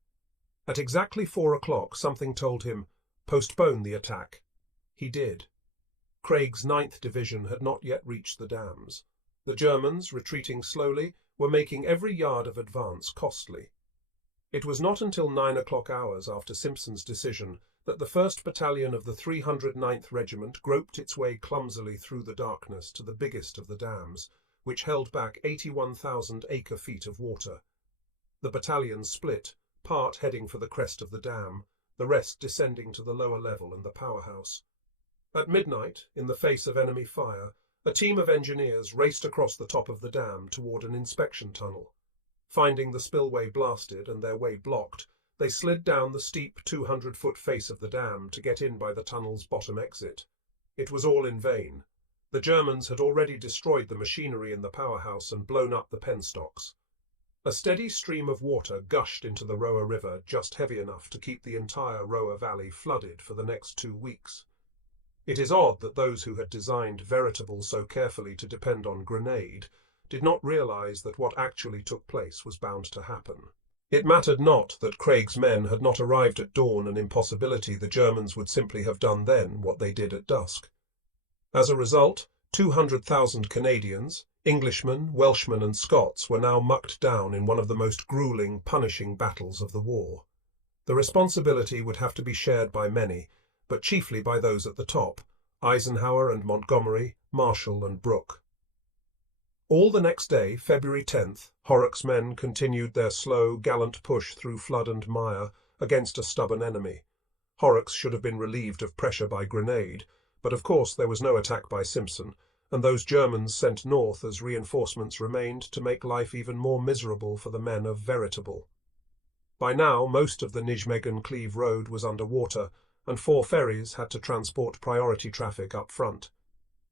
At exactly 4 o'clock, something told him, postpone the attack. He did. Craig's 9th Division had not yet reached the dams. The Germans, retreating slowly, were making every yard of advance costly. It was not until 9 o'clock hours after Simpson's decision that the 1st Battalion of the 309th Regiment groped its way clumsily through the darkness to the biggest of the dams, which held back 81,000 acre-feet of water. The battalion split, part heading for the crest of the dam, the rest descending to the lower level and the powerhouse. At midnight, in the face of enemy fire, a team of engineers raced across the top of the dam toward an inspection tunnel. Finding the spillway blasted and their way blocked, they slid down the steep 200-foot face of the dam to get in by the tunnel's bottom exit. It was all in vain. The Germans had already destroyed the machinery in the powerhouse and blown up the penstocks. A steady stream of water gushed into the Roa River just heavy enough to keep the entire Roa Valley flooded for the next 2 weeks. It is odd that those who had designed Veritable so carefully to depend on Grenade did not realize that what actually took place was bound to happen. It mattered not that Craig's men had not arrived at dawn, an impossibility. The Germans would simply have done then what they did at dusk. As a result, 200,000 Canadians, Englishmen, Welshmen and Scots were now mucked down in one of the most grueling, punishing battles of the war. The responsibility would have to be shared by many, but chiefly by those at the top: Eisenhower and Montgomery, Marshall and Brooke. All the next day, February 10th, Horrocks' men continued their slow, gallant push through flood and mire against a stubborn enemy. Horrocks should have been relieved of pressure by grenade, but of course there was no attack by Simpson, and those Germans sent north as reinforcements remained to make life even more miserable for the men of Veritable. By now, most of the Nijmegen-Cleve road was under water, and 4 ferries had to transport priority traffic up front.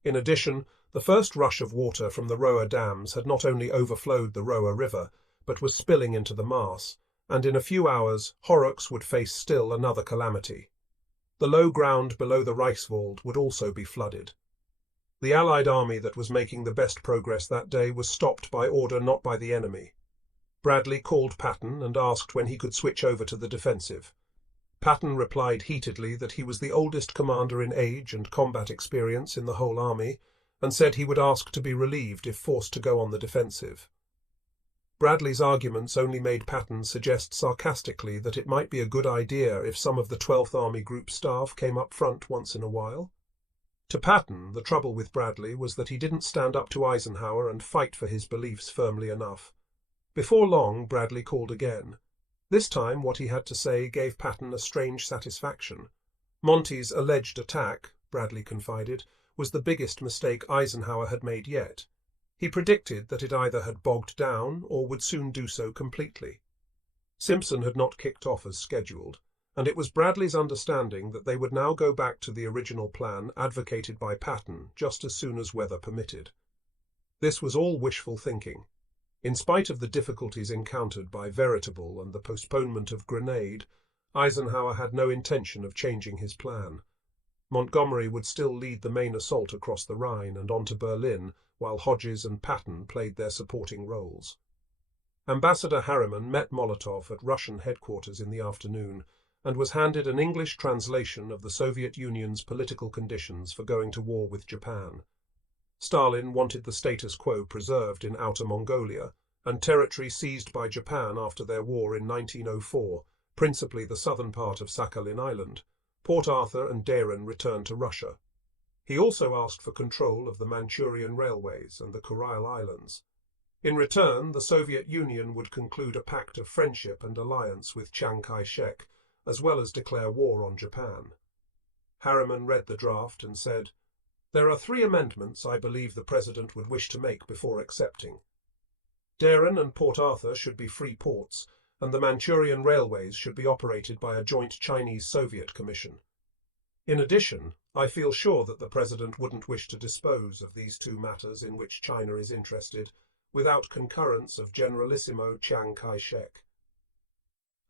In addition, the first rush of water from the Roa dams had not only overflowed the Roa River, but was spilling into the Maas, and in a few hours Horrocks would face still another calamity. The low ground below the Reichswald would also be flooded. The Allied army that was making the best progress that day was stopped by order, not by the enemy. Bradley called Patton and asked when he could switch over to the defensive. Patton replied heatedly that he was the oldest commander in age and combat experience in the whole army, and said he would ask to be relieved if forced to go on the defensive. Bradley's arguments only made Patton suggest sarcastically that it might be a good idea if some of the 12th Army Group staff came up front once in a while. To Patton, the trouble with Bradley was that he didn't stand up to Eisenhower and fight for his beliefs firmly enough. Before long, Bradley called again. This time, what he had to say gave Patton a strange satisfaction. Monty's alleged attack, Bradley confided, was the biggest mistake Eisenhower had made yet. He predicted that it either had bogged down or would soon do so completely. Simpson had not kicked off as scheduled, and it was Bradley's understanding that they would now go back to the original plan advocated by Patton just as soon as weather permitted. This was all wishful thinking. In spite of the difficulties encountered by Veritable and the postponement of Grenade, Eisenhower had no intention of changing his plan. Montgomery would still lead the main assault across the Rhine and on to Berlin, while Hodges and Patton played their supporting roles. Ambassador Harriman met Molotov at Russian headquarters in the afternoon and was handed an English translation of the Soviet Union's political conditions for going to war with Japan. Stalin wanted the status quo preserved in Outer Mongolia and territory seized by Japan after their war in 1904, principally the southern part of Sakhalin Island. Port Arthur and Daren returned to Russia. He also asked for control of the Manchurian railways and the Kuril Islands. In return, the Soviet Union would conclude a pact of friendship and alliance with Chiang Kai-shek, as well as declare war on Japan. Harriman read the draft and said, "There are 3 amendments I believe the President would wish to make before accepting. Daren and Port Arthur should be free ports, and the Manchurian railways should be operated by a joint Chinese-Soviet commission. In addition, I feel sure that the President wouldn't wish to dispose of these 2 matters in which China is interested without concurrence of Generalissimo Chiang Kai-shek."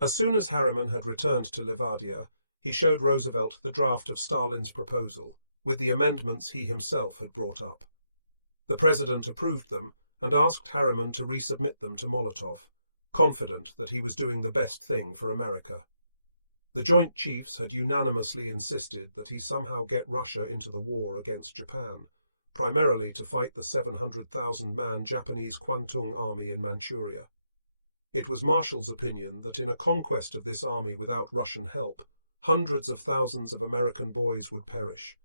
As soon as Harriman had returned to Levadia, he showed Roosevelt the draft of Stalin's proposal, with the amendments he himself had brought up. The President approved them and asked Harriman to resubmit them to Molotov, confident that he was doing the best thing for America. The Joint Chiefs had unanimously insisted that he somehow get Russia into the war against Japan, primarily to fight the 700,000-man Japanese Kwantung Army in Manchuria. It was Marshall's opinion that in a conquest of this army without Russian help, hundreds of thousands of American boys would perish.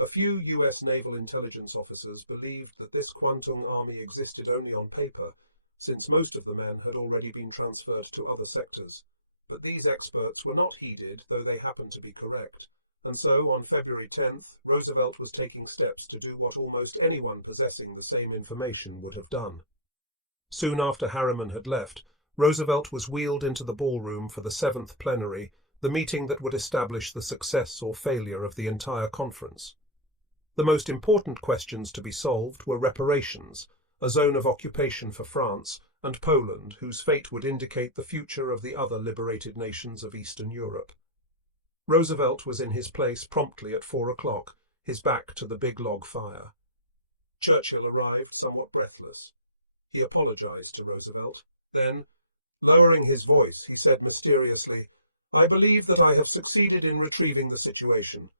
A few U.S. naval intelligence officers believed that this Kwantung army existed only on paper, since most of the men had already been transferred to other sectors. But these experts were not heeded, though they happened to be correct. And so, on February 10th, Roosevelt was taking steps to do what almost anyone possessing the same information would have done. Soon after Harriman had left, Roosevelt was wheeled into the ballroom for the 7th plenary, the meeting that would establish the success or failure of the entire conference. The most important questions to be solved were reparations, a zone of occupation for France, and Poland, whose fate would indicate the future of the other liberated nations of Eastern Europe. Roosevelt was in his place promptly at 4 o'clock, his back to the big log fire. Churchill arrived somewhat breathless. He apologized to Roosevelt. Then, Lowering his voice, he said mysteriously, "I believe that I have succeeded in retrieving the situation,"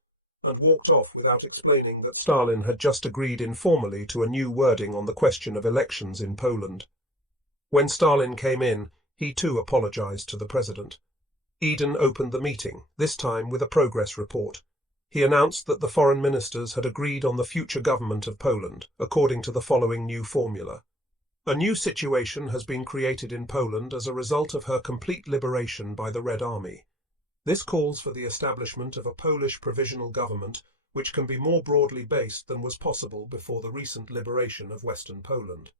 and walked off without explaining that Stalin had just agreed informally to a new wording on the question of elections in Poland. When Stalin came in, he too apologized to the president. Eden opened the meeting, this time with a progress report. He announced that the foreign ministers had agreed on the future government of Poland, according to the following new formula. A new situation has been created in Poland as a result of her complete liberation by the Red Army. This calls for the establishment of a Polish provisional government which can be more broadly based than was possible before the recent liberation of Western Poland.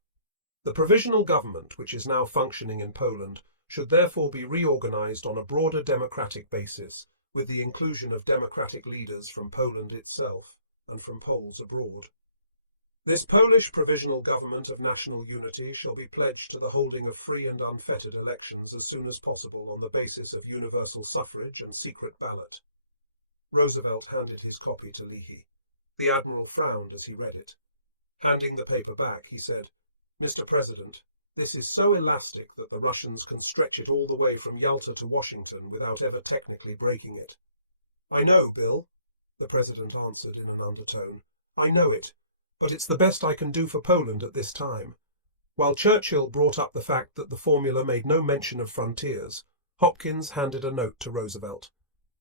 The provisional government, which is now functioning in Poland, should therefore be reorganized on a broader democratic basis, with the inclusion of democratic leaders from Poland itself and from Poles abroad. This Polish provisional government of national unity shall be pledged to the holding of free and unfettered elections as soon as possible on the basis of universal suffrage and secret ballot. Roosevelt handed his copy to Leahy. The Admiral frowned as he read it. Handing the paper back, he said, "Mr. President, this is so elastic that the Russians can stretch it all the way from Yalta to Washington without ever technically breaking it." "I know, Bill," the President answered in an undertone. "I know it, but it's the best I can do for Poland at this time." While Churchill brought up the fact that the formula made no mention of frontiers, Hopkins handed a note to Roosevelt.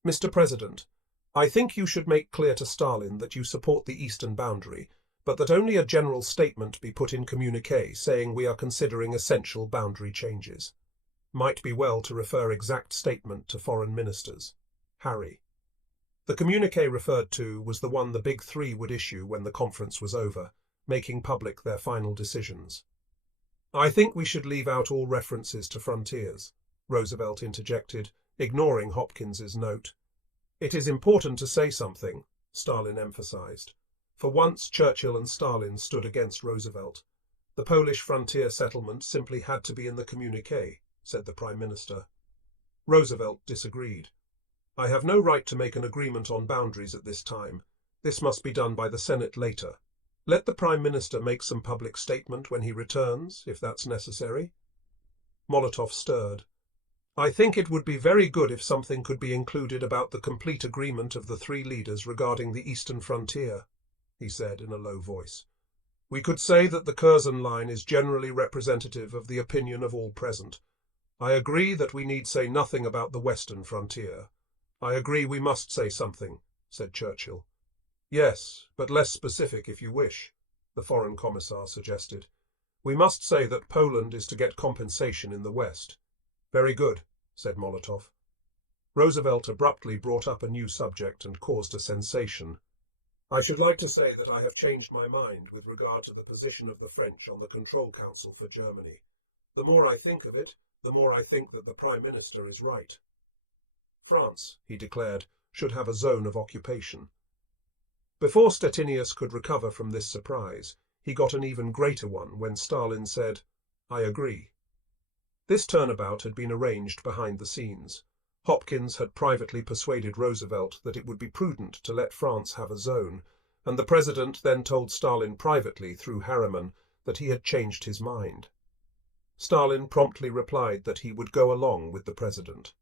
"Mr. President, I think you should make clear to Stalin that you support the eastern boundary, but that only a general statement be put in communiqué saying we are considering essential boundary changes. Might be well to refer exact statement to foreign ministers. Harry." The communiqué referred to was the one the Big Three would issue when the conference was over, making public their final decisions. "I think we should leave out all references to frontiers," Roosevelt interjected, ignoring Hopkins's note. "It is important to say something," Stalin emphasized. For once, Churchill and Stalin stood against Roosevelt. "The Polish frontier settlement simply had to be in the communiqué," said the Prime Minister. Roosevelt disagreed. "I have no right to make an agreement on boundaries at this time. This must be done by the Senate later. Let the Prime Minister make some public statement when he returns, if that's necessary." Molotov stirred. "I think it would be very good if something could be included about the complete agreement of the three leaders regarding the eastern frontier," he said in a low voice. "We could say that the Curzon line is generally representative of the opinion of all present. I agree that we need say nothing about the western frontier." "I agree we must say something," said Churchill. "Yes, but less specific if you wish," the Foreign Commissar suggested. "We must say that Poland is to get compensation in the West." "Very good," said Molotov. Roosevelt abruptly brought up a new subject and caused a sensation. "I should like to say that I have changed my mind with regard to the position of the French on the Control Council for Germany. The more I think of it, the more I think that the Prime Minister is right. France," he declared, "should have a zone of occupation." Before Stettinius could recover from this surprise, he got an even greater one when Stalin said, "I agree." This turnabout had been arranged behind the scenes. Hopkins had privately persuaded Roosevelt that it would be prudent to let France have a zone, and the president then told Stalin privately through Harriman that he had changed his mind. Stalin promptly replied that he would go along with the president.